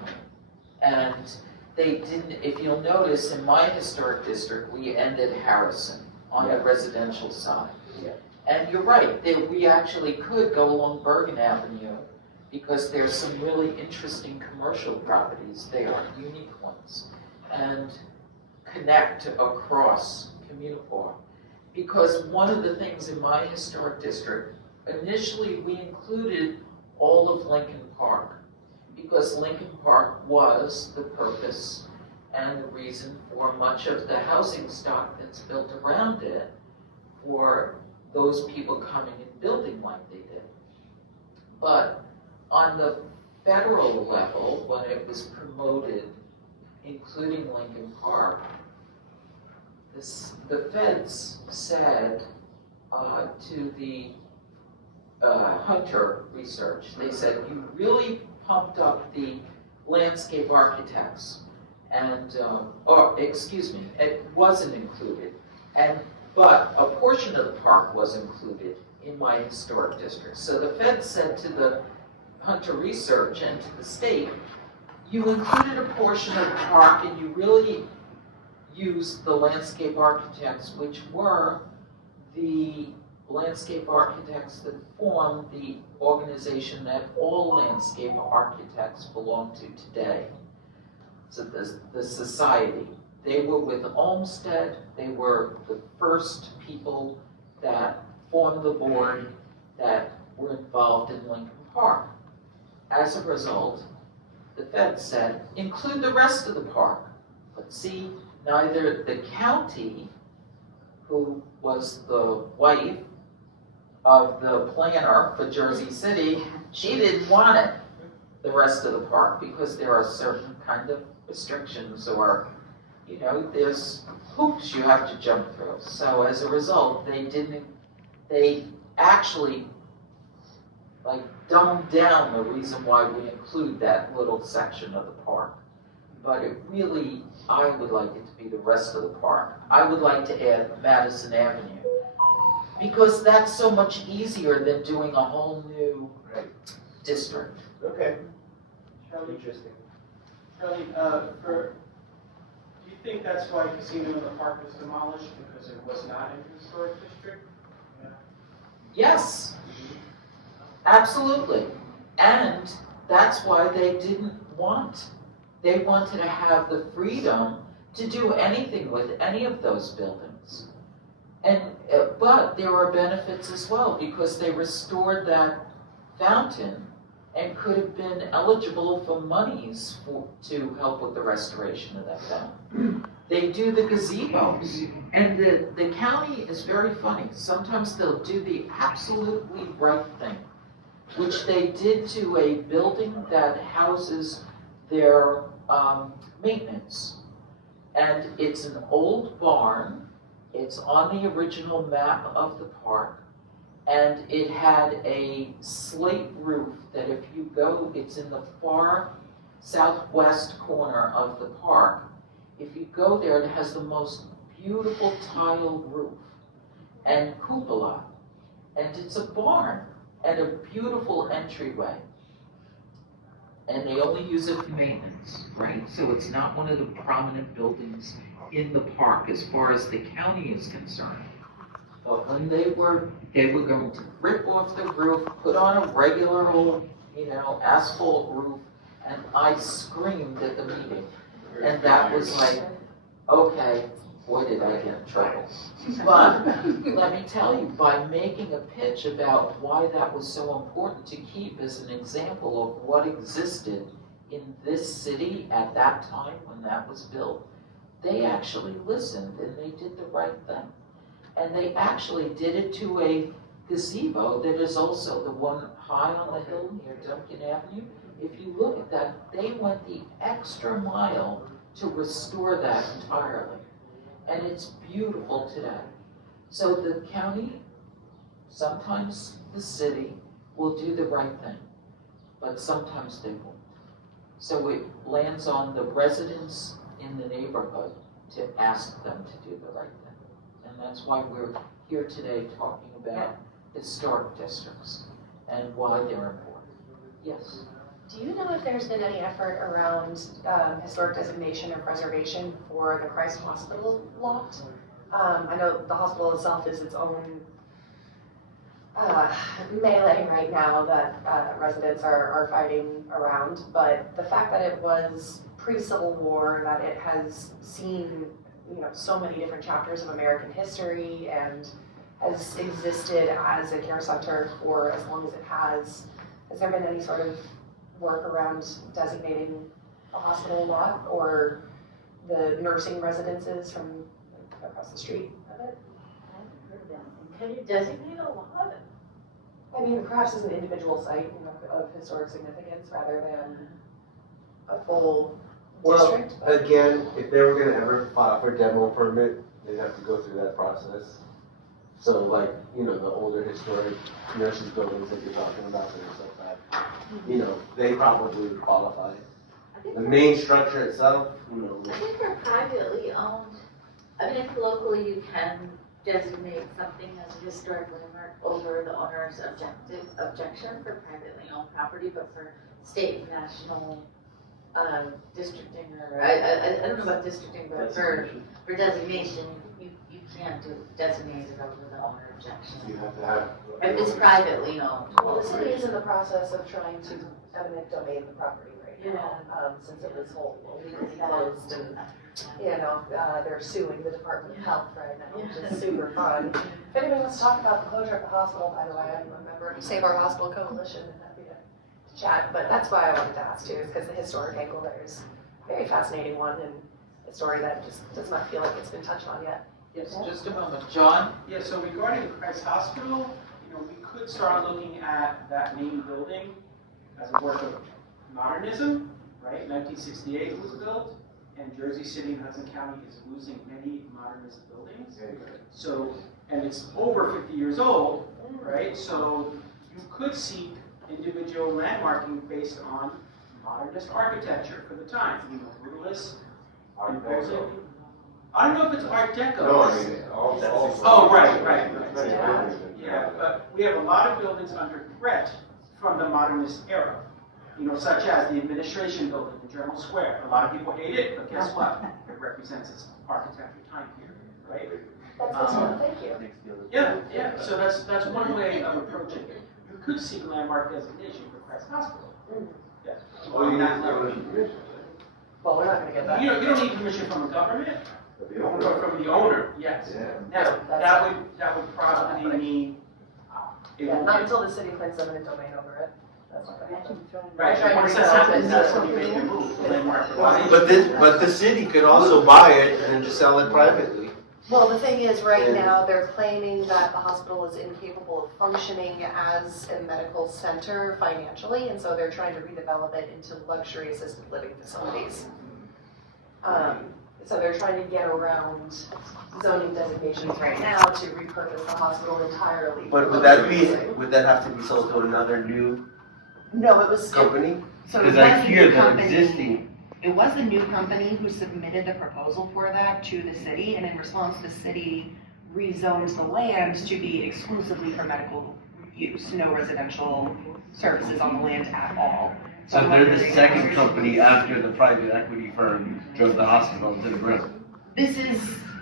And they didn't, if you'll notice, in my historic district, we ended Harrison on the residential side. Yeah. And you're right, we actually could go along Bergen Avenue because there's some really interesting commercial properties there, unique ones, and connect across Communicore. Because one of the things in my historic district, initially we included all of Lincoln Park because Lincoln Park was the purpose and the reason for much of the housing stock that's built around it for those people coming and building like they did. But on the federal level, when it was promoted, including Lincoln Park, the feds said to the Hunter research, they said, you really pumped up the landscape architects, and, it wasn't included, but a portion of the park was included in my historic district. So the feds said to the Hunter research and to the state, you included a portion of the park and you really used the landscape architects, which were the landscape architects that formed the organization that all landscape architects belong to today. So the society. They were with Olmsted. They were the first people that formed the board that were involved in Lincoln Park. As a result, the feds said, include the rest of the park. But see, neither the county, who was the wife of the planner for Jersey City, she didn't want it, the rest of the park, because there are certain kind of restrictions or, there's hoops you have to jump through. So as a result, they actually dumbed down the reason why we include that little section of the park. But it really, I would like it to be the rest of the park. I would like to add Madison Avenue, because that's so much easier than doing a whole new district. Okay. Charlie, Interesting. Charlie, do you think that's why Casino in the Park was demolished, because it was not in the historic district? Yes, absolutely. And that's why they wanted to have the freedom to do anything with any of those buildings. And But there are benefits as well, because they restored that fountain and could have been eligible for monies to help with the restoration of that fountain. They do the gazebos, and the county is very funny. Sometimes they'll do the absolutely right thing, which they did to a building that houses their maintenance. And it's an old barn, it's on the original map of the park, and it had a slate roof that if you go, it's in the far southwest corner of the park. If you go there, it has the most beautiful tile roof and cupola, and it's a barn and a beautiful entryway. And they only use it for maintenance, right? So it's not one of the prominent buildings in the park as far as the county is concerned. But when they were going to rip off the roof, put on a regular old, asphalt roof, and I screamed at the meeting. And that was like, okay, boy, did I get in trouble. But let me tell you, by making a pitch about why that was so important to keep as an example of what existed in this city at that time when that was built, they actually listened and they did the right thing. And they actually did it to a gazebo that is also the one high on the hill near Duncan Avenue. If you look at that, they went the extra mile to restore that entirely. And it's beautiful today. So the county, sometimes the city, will do the right thing, but sometimes they won't. So it lands on the residents in the neighborhood to ask them to do the right thing. And that's why we're here today talking about historic districts and why they're important. Yes? Do you know if there's been any effort around historic designation or preservation for the Christ Hospital lot? I know the hospital itself is its own melee right now that residents are fighting around, but the fact that it was pre-Civil War, that it has seen so many different chapters of American history and has existed as a care center for as long as it has there been any sort of work around designating a hospital lot or the nursing residences from across the street of it? Can you designate a lot? I mean, perhaps as an individual site of historic significance rather than a full district. Well, again, if they were gonna ever file for demo permit, they'd have to go through that process. So like, the older historic nurses buildings that you're talking about, things like that, they probably would qualify. The main structure itself, I think for privately owned, I mean, if locally you can designate something as a historic landmark over the owner's objection for privately owned property, but for state and national districting, or I don't know about districting, but for designation, you can't designate it over the owner objection. You have to have. If it's privately owned. Well, the city is in the process of trying to eminent domain the property right now, since it was legally closed and, they're suing the Department of Health right now, which is super fun. If anybody wants to talk about the closure of the hospital, by the way, I'm a member of Save Our Hospital Coalition and happy to chat, but that's why I wanted to ask too, is because the historic angle there is a very fascinating one and a story that just does not feel like it's been touched on yet. Yes, just a moment. John? Yeah, so regarding Christ Hospital, we could start looking at that main building as a work of modernism, right? 1968 it was built, and Jersey City and Hudson County is losing many modernist buildings. So, and it's over 50 years old, right? So you could seek individual landmarking based on modernist architecture for the time, brutalist, imposing. I don't know if it's Art Deco. No, I mean, Oh, right. Yeah, but we have a lot of buildings under threat from the modernist era. Such as the administration building in Journal Square. A lot of people hate it, but guess what? It represents its architecture time period, right? That's awesome, thank you. Yeah, so that's one way of approaching it. You could seek landmark designation for Christ Hospital. Yeah. Oh, you need permission. Well, we're not gonna get that. You don't need permission from the government, but from the owner, yes. Yeah. Now, that would probably until the city claims eminent domain over it. That's not gonna happen. Imagine throwing. Right, Trying to once that redevelop happens, it. that's when you make your move, the landmark provides. But the city could also buy it and then just sell it privately. Well, the thing is, right Yeah. now, they're claiming that the hospital is incapable of functioning as a medical center financially, and so they're trying to redevelop it into luxury assisted living facilities. So they're trying to get around zoning designations right now to repurpose the hospital entirely. But for would that luxury. would that have to be sold to another new No, it was, company? So it Because was I a hear new the company, existing, it was a new company who submitted the proposal for that to the city, and in response, the city rezones the land to be exclusively for medical use, no residential services on the land at all. so I'm they're the wondering- second company after the private equity firm drove the hospital to the ground. This is,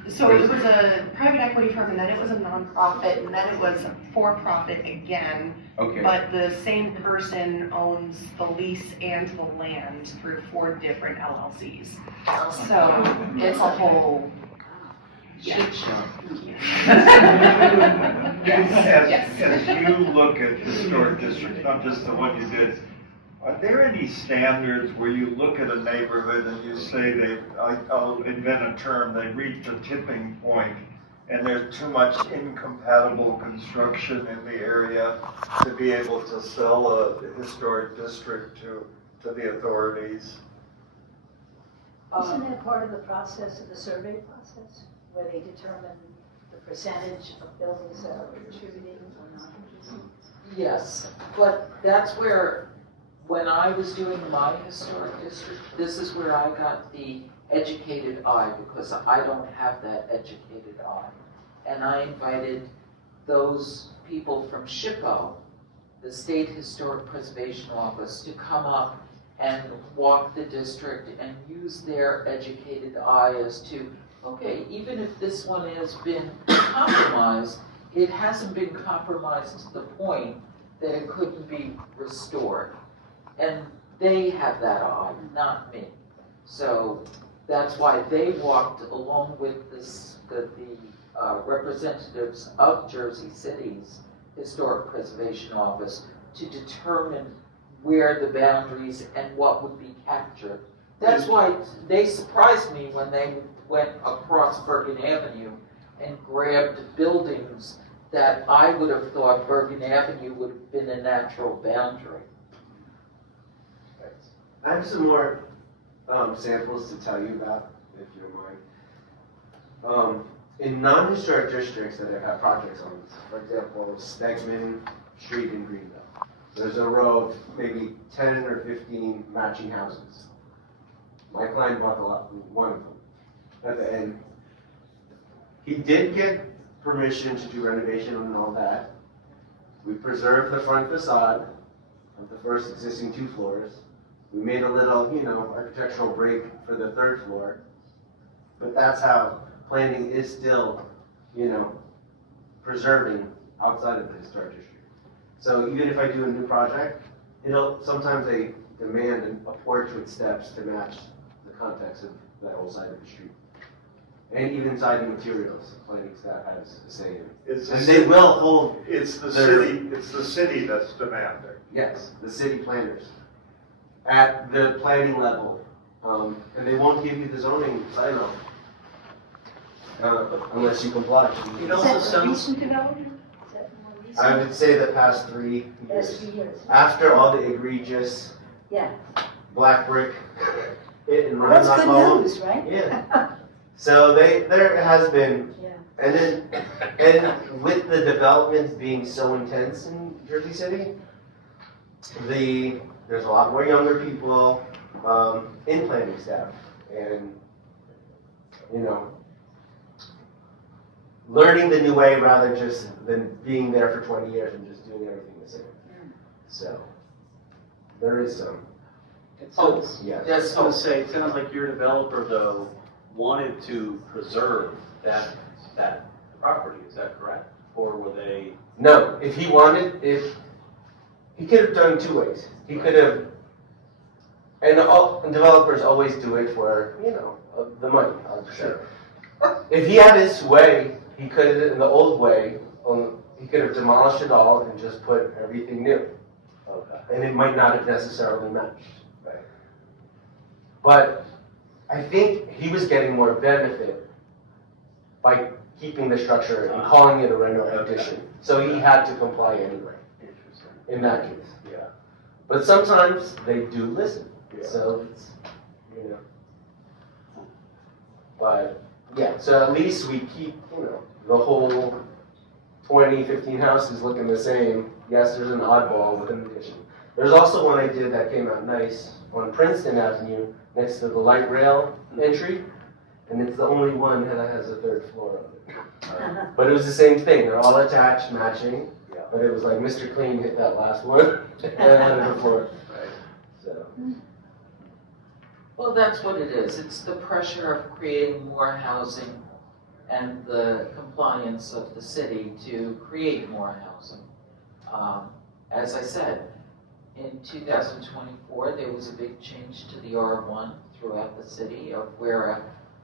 so it was a private equity firm, and then it was a nonprofit, and then it was for-profit again. Okay. But the same person owns the lease and the land through 4 different LLCs. So it's a whole, yeah. As, Yes. as you look at historic districts, not just the one you did, are there any standards where you look at a neighborhood and you say I'll invent a term, they reached a tipping point and there's too much incompatible construction in the area to be able to sell a historic district to the authorities? Isn't that part of the process, of the survey process, where they determine the percentage of buildings that are contributing or not contributing? Yes, but that's where, when I was doing my historic district, this is where I got the educated eye, because I don't have that educated eye. And I invited those people from SHPO, the State Historic Preservation Office, to come up and walk the district and use their educated eye as to, okay, even if this one has been compromised, it hasn't been compromised to the point that it couldn't be restored. And they have that eye, not me. So that's why they walked along with the representatives of Jersey City's Historic Preservation Office to determine where the boundaries and what would be captured. That's why they surprised me when they went across Bergen Avenue and grabbed buildings that I would have thought Bergen Avenue would have been a natural boundary. I have some more samples to tell you about, if you don't mind. In non-historic districts that have projects on this, for example, Stegman Street in Greenville, there's a row of maybe 10 or 15 matching houses. My client bought one of them. And he did get permission to do renovation and all that. We preserved the front facade of the first existing 2 floors. We made a little, architectural break for the 3rd floor. But that's how planning is still, preserving outside of the historic district. So even if I do a new project, sometimes they demand a porch with steps to match the context of that whole side of the street. And even siding materials, planning staff has a say in. And they will hold. It's the city that's demanding. Yes, the city planners at the planning level, and they won't give you the zoning sign-off unless you comply. It also Is that a sounds, recent development? Is that more recent? I would say the past 3 Last years. 3 years. After all the egregious Yeah. black brick hit and run That's up good home. news, right? Yeah. So there has been, Yeah. and with the development being so intense in Jersey City, there's a lot more younger people in planning staff, and learning the new way rather than being there for 20 years and just doing everything the same. So there is some. oh, Yes. that's I was gonna say, it sounds like your developer though wanted to preserve that property, is that correct? Or were they? No, if he wanted, he could have done 2 ways. He could have, and developers always do it for, the money, I'll just say. If he had his way, he could have did it in the old way, he could have demolished it all and just put everything new. Okay. And it might not have necessarily matched. Right. But I think he was getting more benefit by keeping the structure and calling it a reno addition. So he had to comply anyway, Interesting. in that case. Yeah. But sometimes they do listen, Yeah. so it's, you know. But, yeah, so at least we keep, you know, the whole 20, 15 houses looking the same. Yes, there's an oddball with an addition. There's also one I did that came out nice on Princeton Avenue next to the light rail entry, and it's the only one that has a third floor on it. But it was the same thing, they're all attached, matching, Yeah. but it was like Mr. Clean hit that last one, and added a floor. Right. So, Well, that's what it is. It's the pressure of creating more housing and the compliance of the city to create more housing. As I said, in 2024, there was a big change to the R1 throughout the city of where a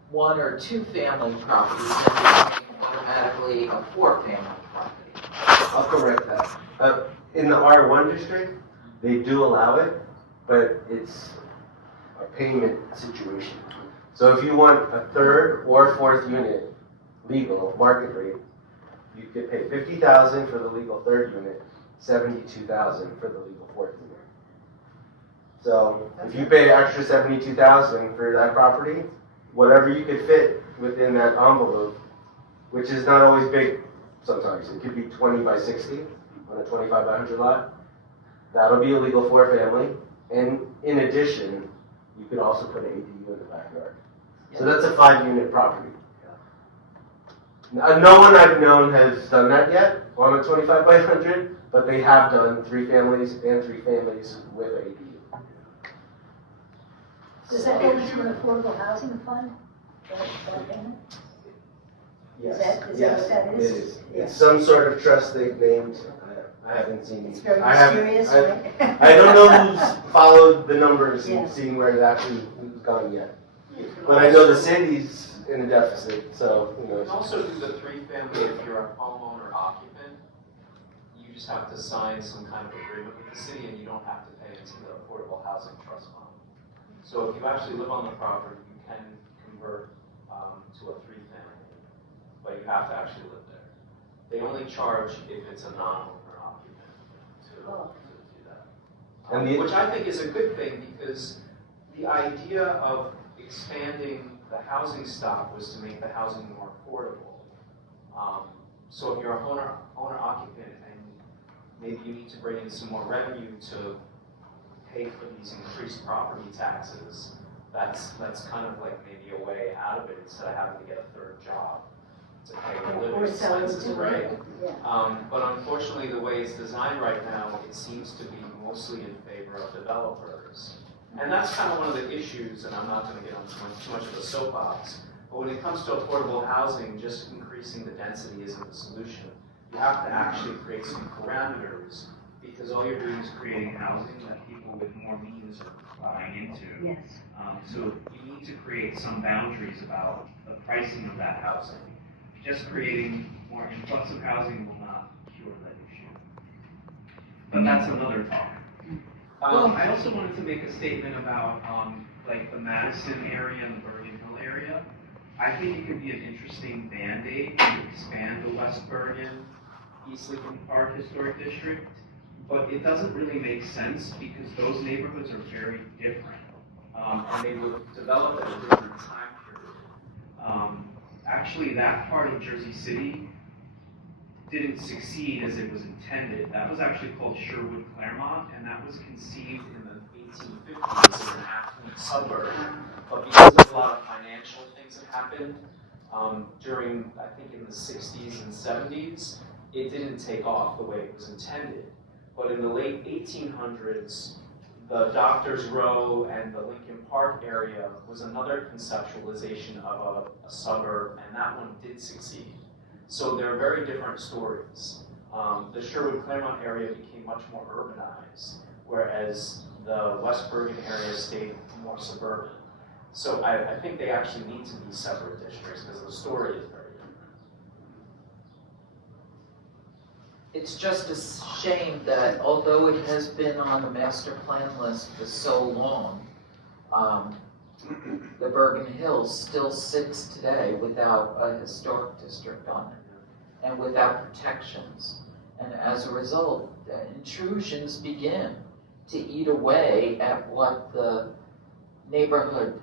1 or 2 family property became automatically a 4-family property. I'll correct that. In the R1 district, they do allow it, but it's a payment situation. So if you want a 3rd or 4th unit legal market rate, you could pay $50,000 for the legal 3rd unit, $72,000 for the legal 4th unit. So if you pay extra $72,000 for that property, whatever you could fit within that envelope, which is not always big sometimes, it could be 20 by 60 on a 25 by 100 lot, that'll be a legal 4-family. And in addition, you could also put an ADU in the backyard. So that's a 5-unit property. No one I've known has done that yet on a 25 by 100, but they have done 3 families and 3 families with ADU. Does that go into an affordable housing fund? That payment? Yes, Is that yes, what that it is? is. Yeah. It's some sort of trust they've named. I haven't seen. It's very I haven't- mysterious, I- right? I don't know who's followed the numbers and Yeah. seen where it actually has gone yet. But I know the city's in a deficit, so who You knows? can also do the 3-family if you're a homeowner occupant. You just have to sign some kind of agreement with the city and you don't have to pay into the Affordable Housing Trust Fund. So if you actually live on the property, you can convert to a 3-family, but you have to actually live there. They only charge if it's a non-owner occupant to do that. And Which I think is a good thing because the idea of expanding the housing stock was to make the housing more affordable. So if you're a owner occupant and maybe you need to bring in some more revenue to pay for these increased property taxes, that's kind of like maybe a way out of it instead of having to get a 3rd job to pay the living Or sell it expenses, to right? it, yeah. But unfortunately, the way it's designed right now, it seems to be mostly in favor of developers. And that's kind of one of the issues, and I'm not going to get on too much of a soapbox, but when it comes to affordable housing, just increasing the density isn't the solution. You have to actually create some parameters, because all you're doing is creating housing that people with more means are buying into. Yes. So you need to create some boundaries about the pricing of that housing. Just creating more influx of housing will not cure that issue. But that's another talk. I also wanted to make a statement about like the Madison area and the Bergen Hill area. I think it could be an interesting band-aid to expand the West Bergen, East Lincoln Park Historic District, but it doesn't really make sense because those neighborhoods are very different. And they were developed at a different time period. Actually, that part of Jersey City didn't succeed as it was intended. That was actually called Sherwood Claremont, and that was conceived in the 1850s as an affluent suburb. But because of a lot of financial things that happened during, I think, in the 60s and 70s, it didn't take off the way it was intended. But in the late 1800s, the Doctors Row and the Lincoln Park area was another conceptualization of a suburb, and that one did succeed. So they're very different stories. The Sherwood Claremont area became much more urbanized, whereas the West Bergen area stayed more suburban. So I think they actually need to be separate districts because the story is very it's just a shame that although it has been on the master plan list for so long, the Bergen Hills still sits today without a historic district on it and without protections. And as a result, intrusions begin to eat away at what the neighborhood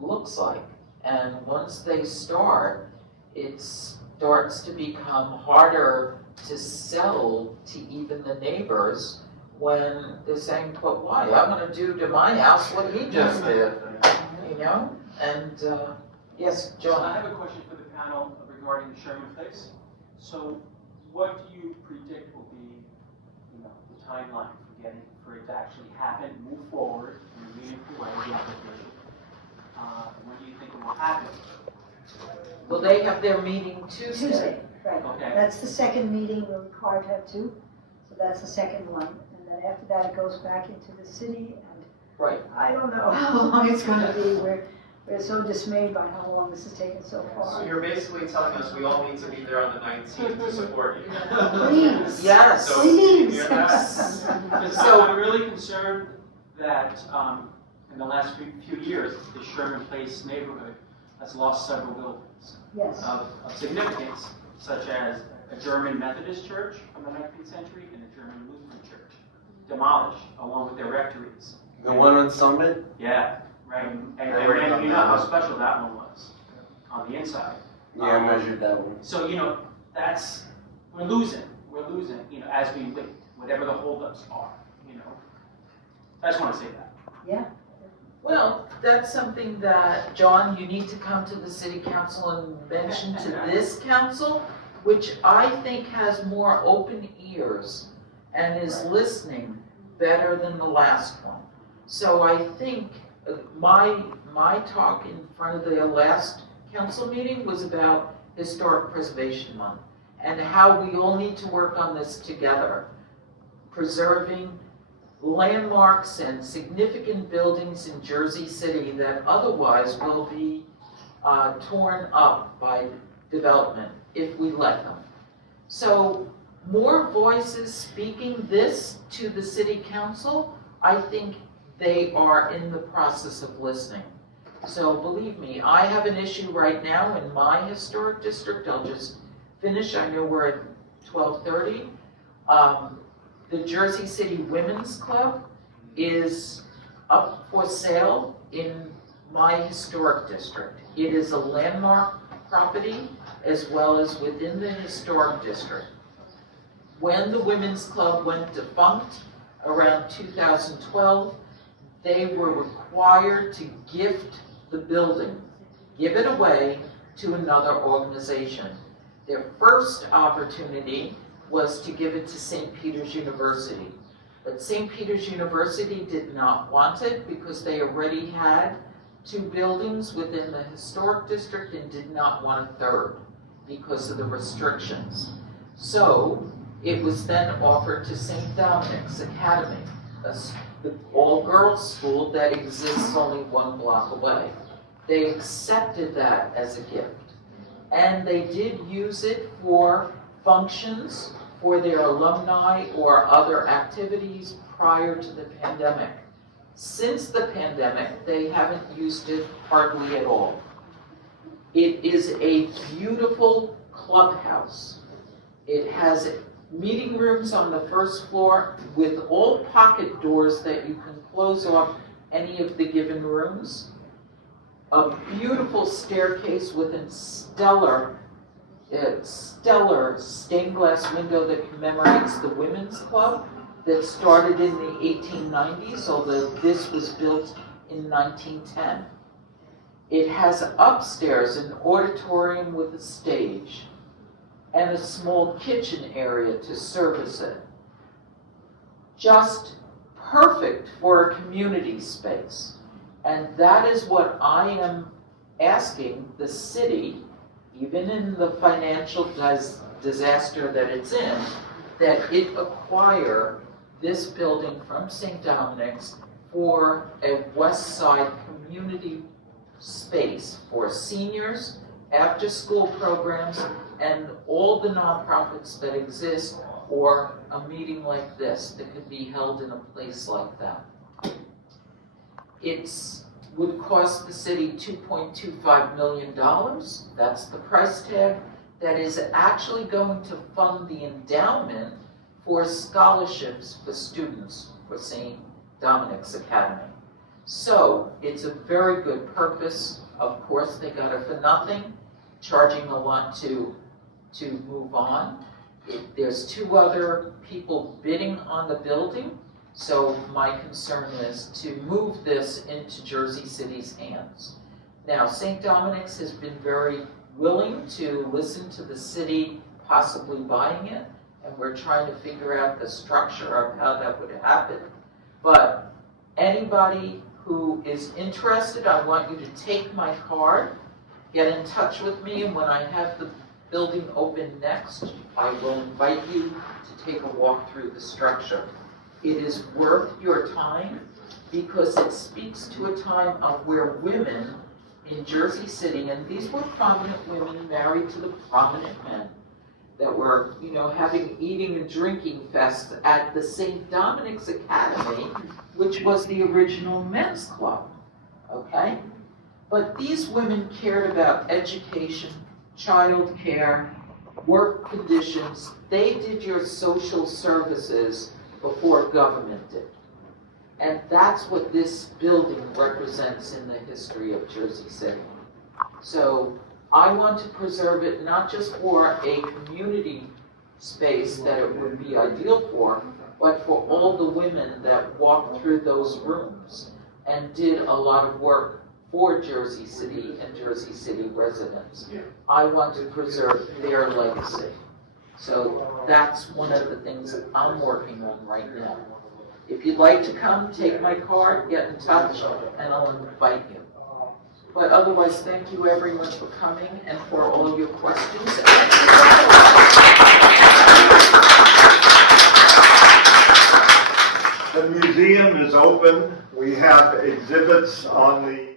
looks like. And once they start, it starts to become harder to sell to even the neighbors when they're saying, but why? I'm gonna do to my house what he just did, you know? And, yes, So I John? have a question for the panel regarding Sherman Place. So what do you predict will be, you know, the timeline for it to actually happen, move forward in a meaningful way, the application? When do you think it will happen? Well, they have their meeting Tuesday. Tuesday, right. Okay. That's the second meeting, we're required to have two, so that's the second one. And then after that, it goes back into the city, and Right. I don't know how long it's gonna be. We're so dismayed by how long this has taken so So far. you're basically telling us we all need to be there on the 19th to support you. Please. Yes. So, Please. hear that? So I'm really concerned that in the last few years, the Sherman Place neighborhood has lost several buildings Yes. of significance, such as a German Methodist church from the 19th century and a German Lutheran church, demolished along with their rectories. The one on Summit? Yeah, right. And you know how special that one was on the inside. Yeah, I measured that one. So, you know, we're losing, you know, as we wait, whatever the holdups are, you know. I just want to say that. Yeah. Well, that's something that, John, you need to come to the city council and mention to this council, which I think has more open ears and is listening better than the last one. So I think my talk in front of the last council meeting was about Historic Preservation Month and how we all need to work on this together, preserving landmarks and significant buildings in Jersey City that otherwise will be torn up by development if we let them. So more voices speaking this to the city council, I think they are in the process of listening. So believe me, I have an issue right now in my historic district. I'll just finish. I know we're at 12:30. The Jersey City Women's Club is up for sale in my historic district. It is a landmark property as well as within the historic district. When the Women's Club went defunct around 2012, they were required to gift the building, give it away to another organization. Their first opportunity was to give it to St. Peter's University. But St. Peter's University did not want it because they already had 2 buildings within the historic district and did not want a third because of the restrictions. So it was then offered to St. Dominic's Academy, the all-girls school that exists only 1 block away. They accepted that as a gift. And they did use it for functions for their alumni or other activities prior to the pandemic. Since the pandemic, they haven't used it hardly at all. It is a beautiful clubhouse. It has meeting rooms on the first floor with all pocket doors that you can close off any of the given rooms. A beautiful staircase with a stellar stained glass window that commemorates the Women's Club that started in the 1890s, although this was built in 1910. It has upstairs an auditorium with a stage and a small kitchen area to service it. Just perfect for a community space. And that is what I am asking the city, even in the financial disaster that it's in, that it acquire this building from St. Dominic's for a West Side community space for seniors, after-school programs, and all the nonprofits that exist, or a meeting like this that could be held in a place like that. It's would cost the city $2.25 million. That's the price tag. That is actually going to fund the endowment for scholarships for students for St. Dominic's Academy. So it's a very good purpose. Of course, they got it for nothing, charging a lot to move on. There's 2 other people bidding on the building, so my concern is to move this into Jersey City's hands. Now, St. Dominic's has been very willing to listen to the city possibly buying it, and we're trying to figure out the structure of how that would happen. But anybody who is interested, I want you to take my card, get in touch with me, and when I have the building open next, I will invite you to take a walk through the structure. It is worth your time because it speaks to a time of where women in Jersey City, and these were prominent women married to the prominent men that were, having eating and drinking fests at the St. Dominic's Academy, which was the original men's club, okay? But these women cared about education, child care, work conditions. They did your social services before government did. And that's what this building represents in the history of Jersey City. So I want to preserve it not just for a community space that it would be ideal for, but for all the women that walked through those rooms and did a lot of work for Jersey City and Jersey City residents. I want to preserve their legacy. So that's one of the things that I'm working on right now. If you'd like to come, take my card, get in touch, and I'll invite you. But otherwise, thank you very much for coming and for all your questions. The museum is open. We have exhibits on the